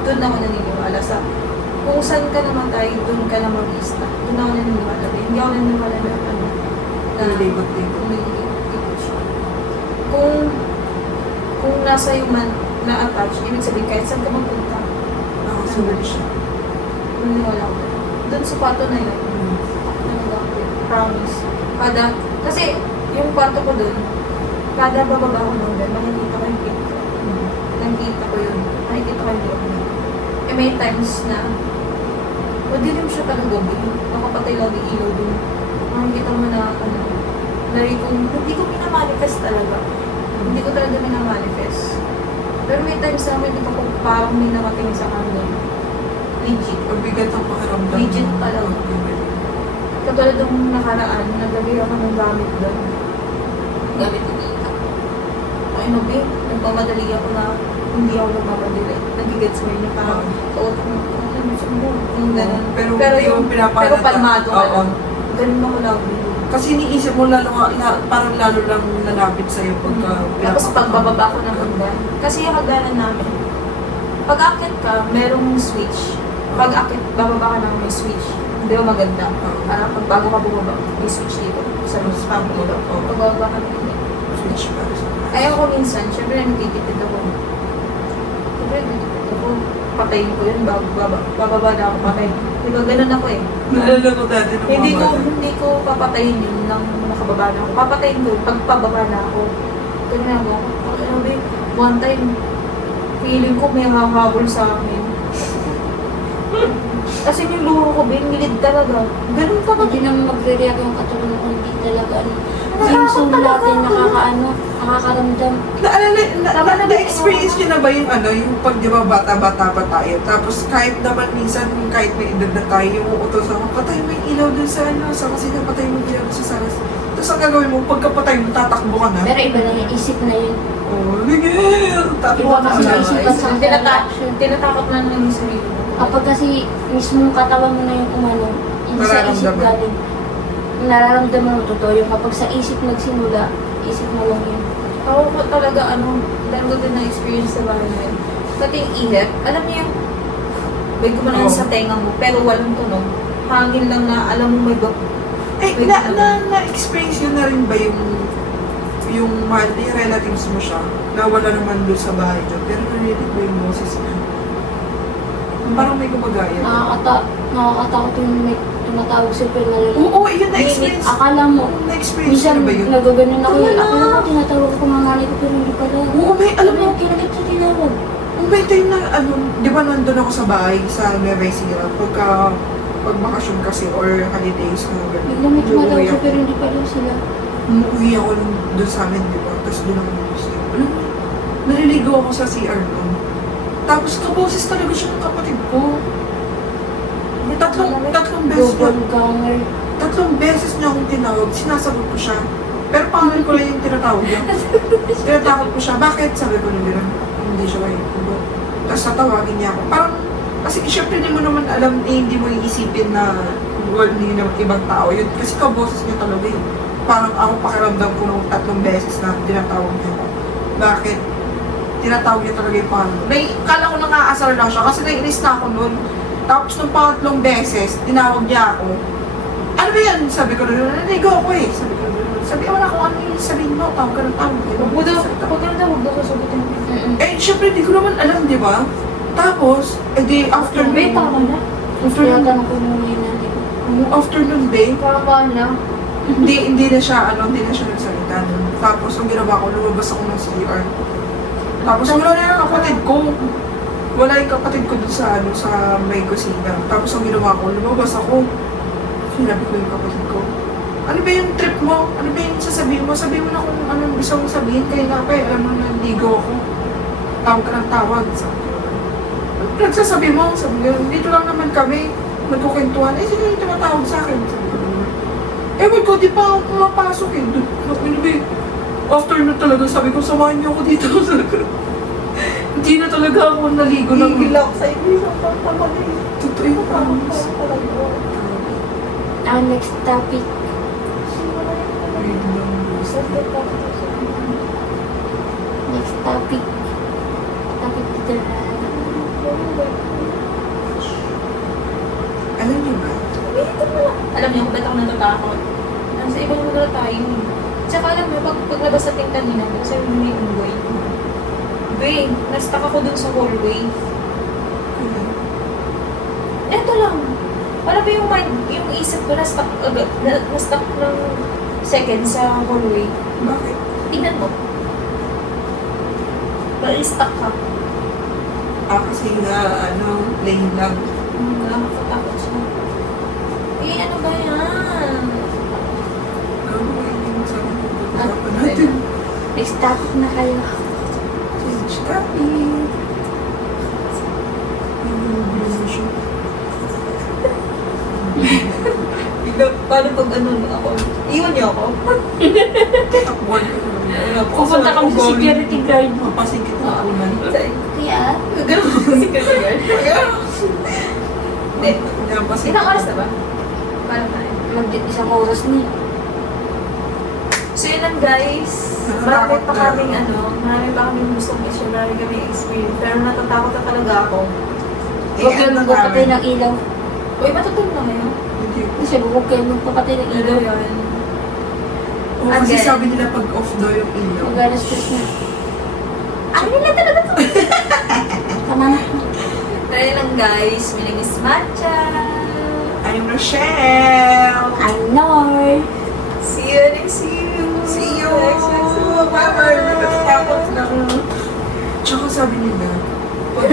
Doon ako naniniwala sa kung saan ka namatay, doon ka na mag-ista. Doon ako naniniwala. Hindi ako naniniwala na ano, na Nilibot-libot. umiikot siya. Kung nasa iyo man na-attach, ibig sabihin kahit saan ka magpunta, Nakasunod siya. naniniwala ko. Doon sa kwarto na yun, promise. Kasi yung kwarto ko doon, kada bababa ko doon, makikita ko yung pinto. Nakikita ko yun. Nakikita ko yung doon. Eh may times na, madilim siya talaga gabi. Nakapatay lagi ilaw doon. Makikita mo na, hindi ko minamanifest talaga. Hindi ko talaga minamanifest. Pero may times na may dito ko parang may nakatingin sa akin. Legit. Mabigat ang pakiramdam. Legit talaga. Katulad ng nakaraan, naglagay ako ng gamit doon. Gamit ni Tita. Ay, no, babe, nagpamadali ako na hindi ako nagpapadali. Nagigets mo yun, parang sa utak mo, ano mo, yung gano'n. Pero Pero pinapalata. palmado ka Oo. lang. Ganun ako lagi. Kasi iniisip mo parang lalo lang nalapit sa'yo pagka Tapos pagbababa ko ng hagdan. Kasi yung hagdanan namin, pag akit ka, merong switch. Pag akit, bababa ka ng may switch. Hindi ba maganda? Parang pag bago ka bumaba, may switch dito. Sa spam dito. Pag bababa ka ng switch pa. ayaw ko minsan, syempre nagtitipid ako. Syempre nagtitipid ako. Patayin ko yun, bababa na ako patayin. Diba ganun ako eh. Naalala ko dati nung Hindi ko papatayin yun nang nakababa na ako. Papatayin ko yun pag pababa na ako. Ganun ako. One time, feeling ko may hahabol sa akin. Kasi yung luho ko, binilid talaga. Ganun talaga. Hindi naman magre-react yung katawan kung hindi talaga yung sumo natin nakakaramdam. Na-experience nyo na ba yung yung pag di ba bata-bata pa tayo, tapos kahit naman minsan, kahit may edad na tayo, yung uutos ako, patay mo yung ilaw dun sa sa kasi patay mo yung ilaw dun sa salas. Tapos ang gagawin mo, pagkapatay mo, tatakbo ka na. Pero iba na yung isip na yun. Oh, Miguel! Tatakbo Iba ka kasi na. yung isipan sa reaction. Tinatakot na lang yung sarili ko. Kapag kasi mismong katawan mo na yung umano, hindi sa isip Nararamdaman. galing. Nararamdaman mo totoo yung kapag sa isip nagsimula, isip mo lang yun. Ako po talaga, dahil ko din na-experience sa bahay na yun. Pati yung ihip, alam niyo yung, may gumanon Oo. sa tenga mo, pero walang tunog. Hangin lang na, alam mo may Na-experience nyo na rin ba yung mahal na yung relatives mo siya, na wala naman doon sa bahay nyo, pero narinig mo yung boses niya? Parang may gumagaya. Nakakatakot yung may tumatawag sa pero nalala. Oo, yun na-experience. Akala mo, Na-experience minsan nyo na ba yun? nagaganon ako eh. Wala. Akala ko tinatawag ko mga nanay ko pero hindi pala. Oo, may alam mo, kinakit sa tinawag. may time na, di ba nandun ako sa bahay, sa Nueva Ecija, pag bakasyon kasi, or holidays, Bigla may tumatawag Umuwi sa ako. pero hindi pala sila. Umuwi ako doon sa amin, di ba? Tapos doon ako nag-stay. Alam mo, naliligo ako sa CR noon. Tapos kaboses talaga siya ng kapatid ko. Tatlong beses niya akong tinawag, sinasagot ko siya. Pero pangalan ko lang yung tinatawag niya. Tinatawag ko siya, bakit? Sabi ko nila, hindi siya kayo. Tapos tatawagin niya ako. Parang, kasi syempre hindi mo naman alam, hindi mo iisipin na hindi naman ibang tao yun. Kasi kaboses niya talaga yun. Parang ako pakiramdam ko nung 3 beses na tinatawag niya ako. Bakit? Tinatawag niya talaga yung pangalan. Kala ko nang-aasar lang siya kasi naiinis na ako noon. Tapos nung 3 beses, tinawag niya ako. Ano ba yan? Sabi ko na, nanigo ako eh. Sabi ko na kung ano yung sabihin mo, tawag ka ng tawag. Huwag daw sasagutin. Eh, syempre, di ko naman alam, di ba? Tapos, di after May tama na. Tinatanong ko nung yun natin. afternoon day, Tama na. hindi na siya nagsalita. Tapos, ang ginawa ko, lumabas ako ng CR. Tapos, wala na yung kapatid ko. Wala yung kapatid ko dun sa may kusina. Tapos, ang ginawa ko, lumabas ako. Sinabi ko yung kapatid ko, ano ba yung trip mo? Ano ba yung sasabihin mo? Sabihin mo na kung anong gusto mong sabihin. Kaya nga pa, alam mo na, ligo ako. Tawag ka ng tawag. Sabi ko, nagsasabi mo, sabi ko, dito lang naman kami. Nagkukwentuhan. Eh, sino yung tumatawag sa akin? Sabi ko, ewan ko, di pa ako pumapasok eh. Anyway, after na talaga, sabi ko, samahan niyo ako dito. Hindi na talaga ako naligo ng... Gigilak sa ibig sa pagpapalay. Totoo yung promise. Next topic. Next topic. Topic dito na. Alam niyo ba? Alam niyo kung ba't ako natatakot? Nasa ibang lugar tayo. Tsaka alam mo, paglabas sa ting kanina, kasi may unggoy. Wait, na-stuck ako dun sa hallway. Eto lang. Wala ba yung mind, yung isip ko na-stuck ng second sa hallway. Bakit? Tingnan mo. Bali-stuck ka. Kasi nga, lane lang. Nakakatakot siya. Eh, ano ba yan? Yung sabi ko, pag-usapan natin. Next topic na kayo. Change topic. Paano pag ano ako? Iwan niyo ako? Takbuhan ko naman. Pupunta kami sa security guard. Mapasing kita ako man. Kaya, Gagawin ko si Kaya. Hindi. Mapasing Ilang oras na ba? Paano tayo? mag-isang oras ni. So yun lang guys. Marami pa kaming marami pa kaming gustong i-share, marami kaming experience. Pero natatakot na talaga ako. Huwag kayo magpapatay ng ilaw. Uy, matutulog na ngayon. Kasi huwag kayo magpapatay ng Ano ilaw. yun? Kasi Again. sabi nila pag off daw yung ilaw. Mag-alas stress na. Ay, nila talaga to. Tama na. Pero yun lang guys. My name is Matcha. I'm Rochelle. I know. See you next year. See you! Next Bye-bye! Natatakot lang. Tsaka sabi nila, pag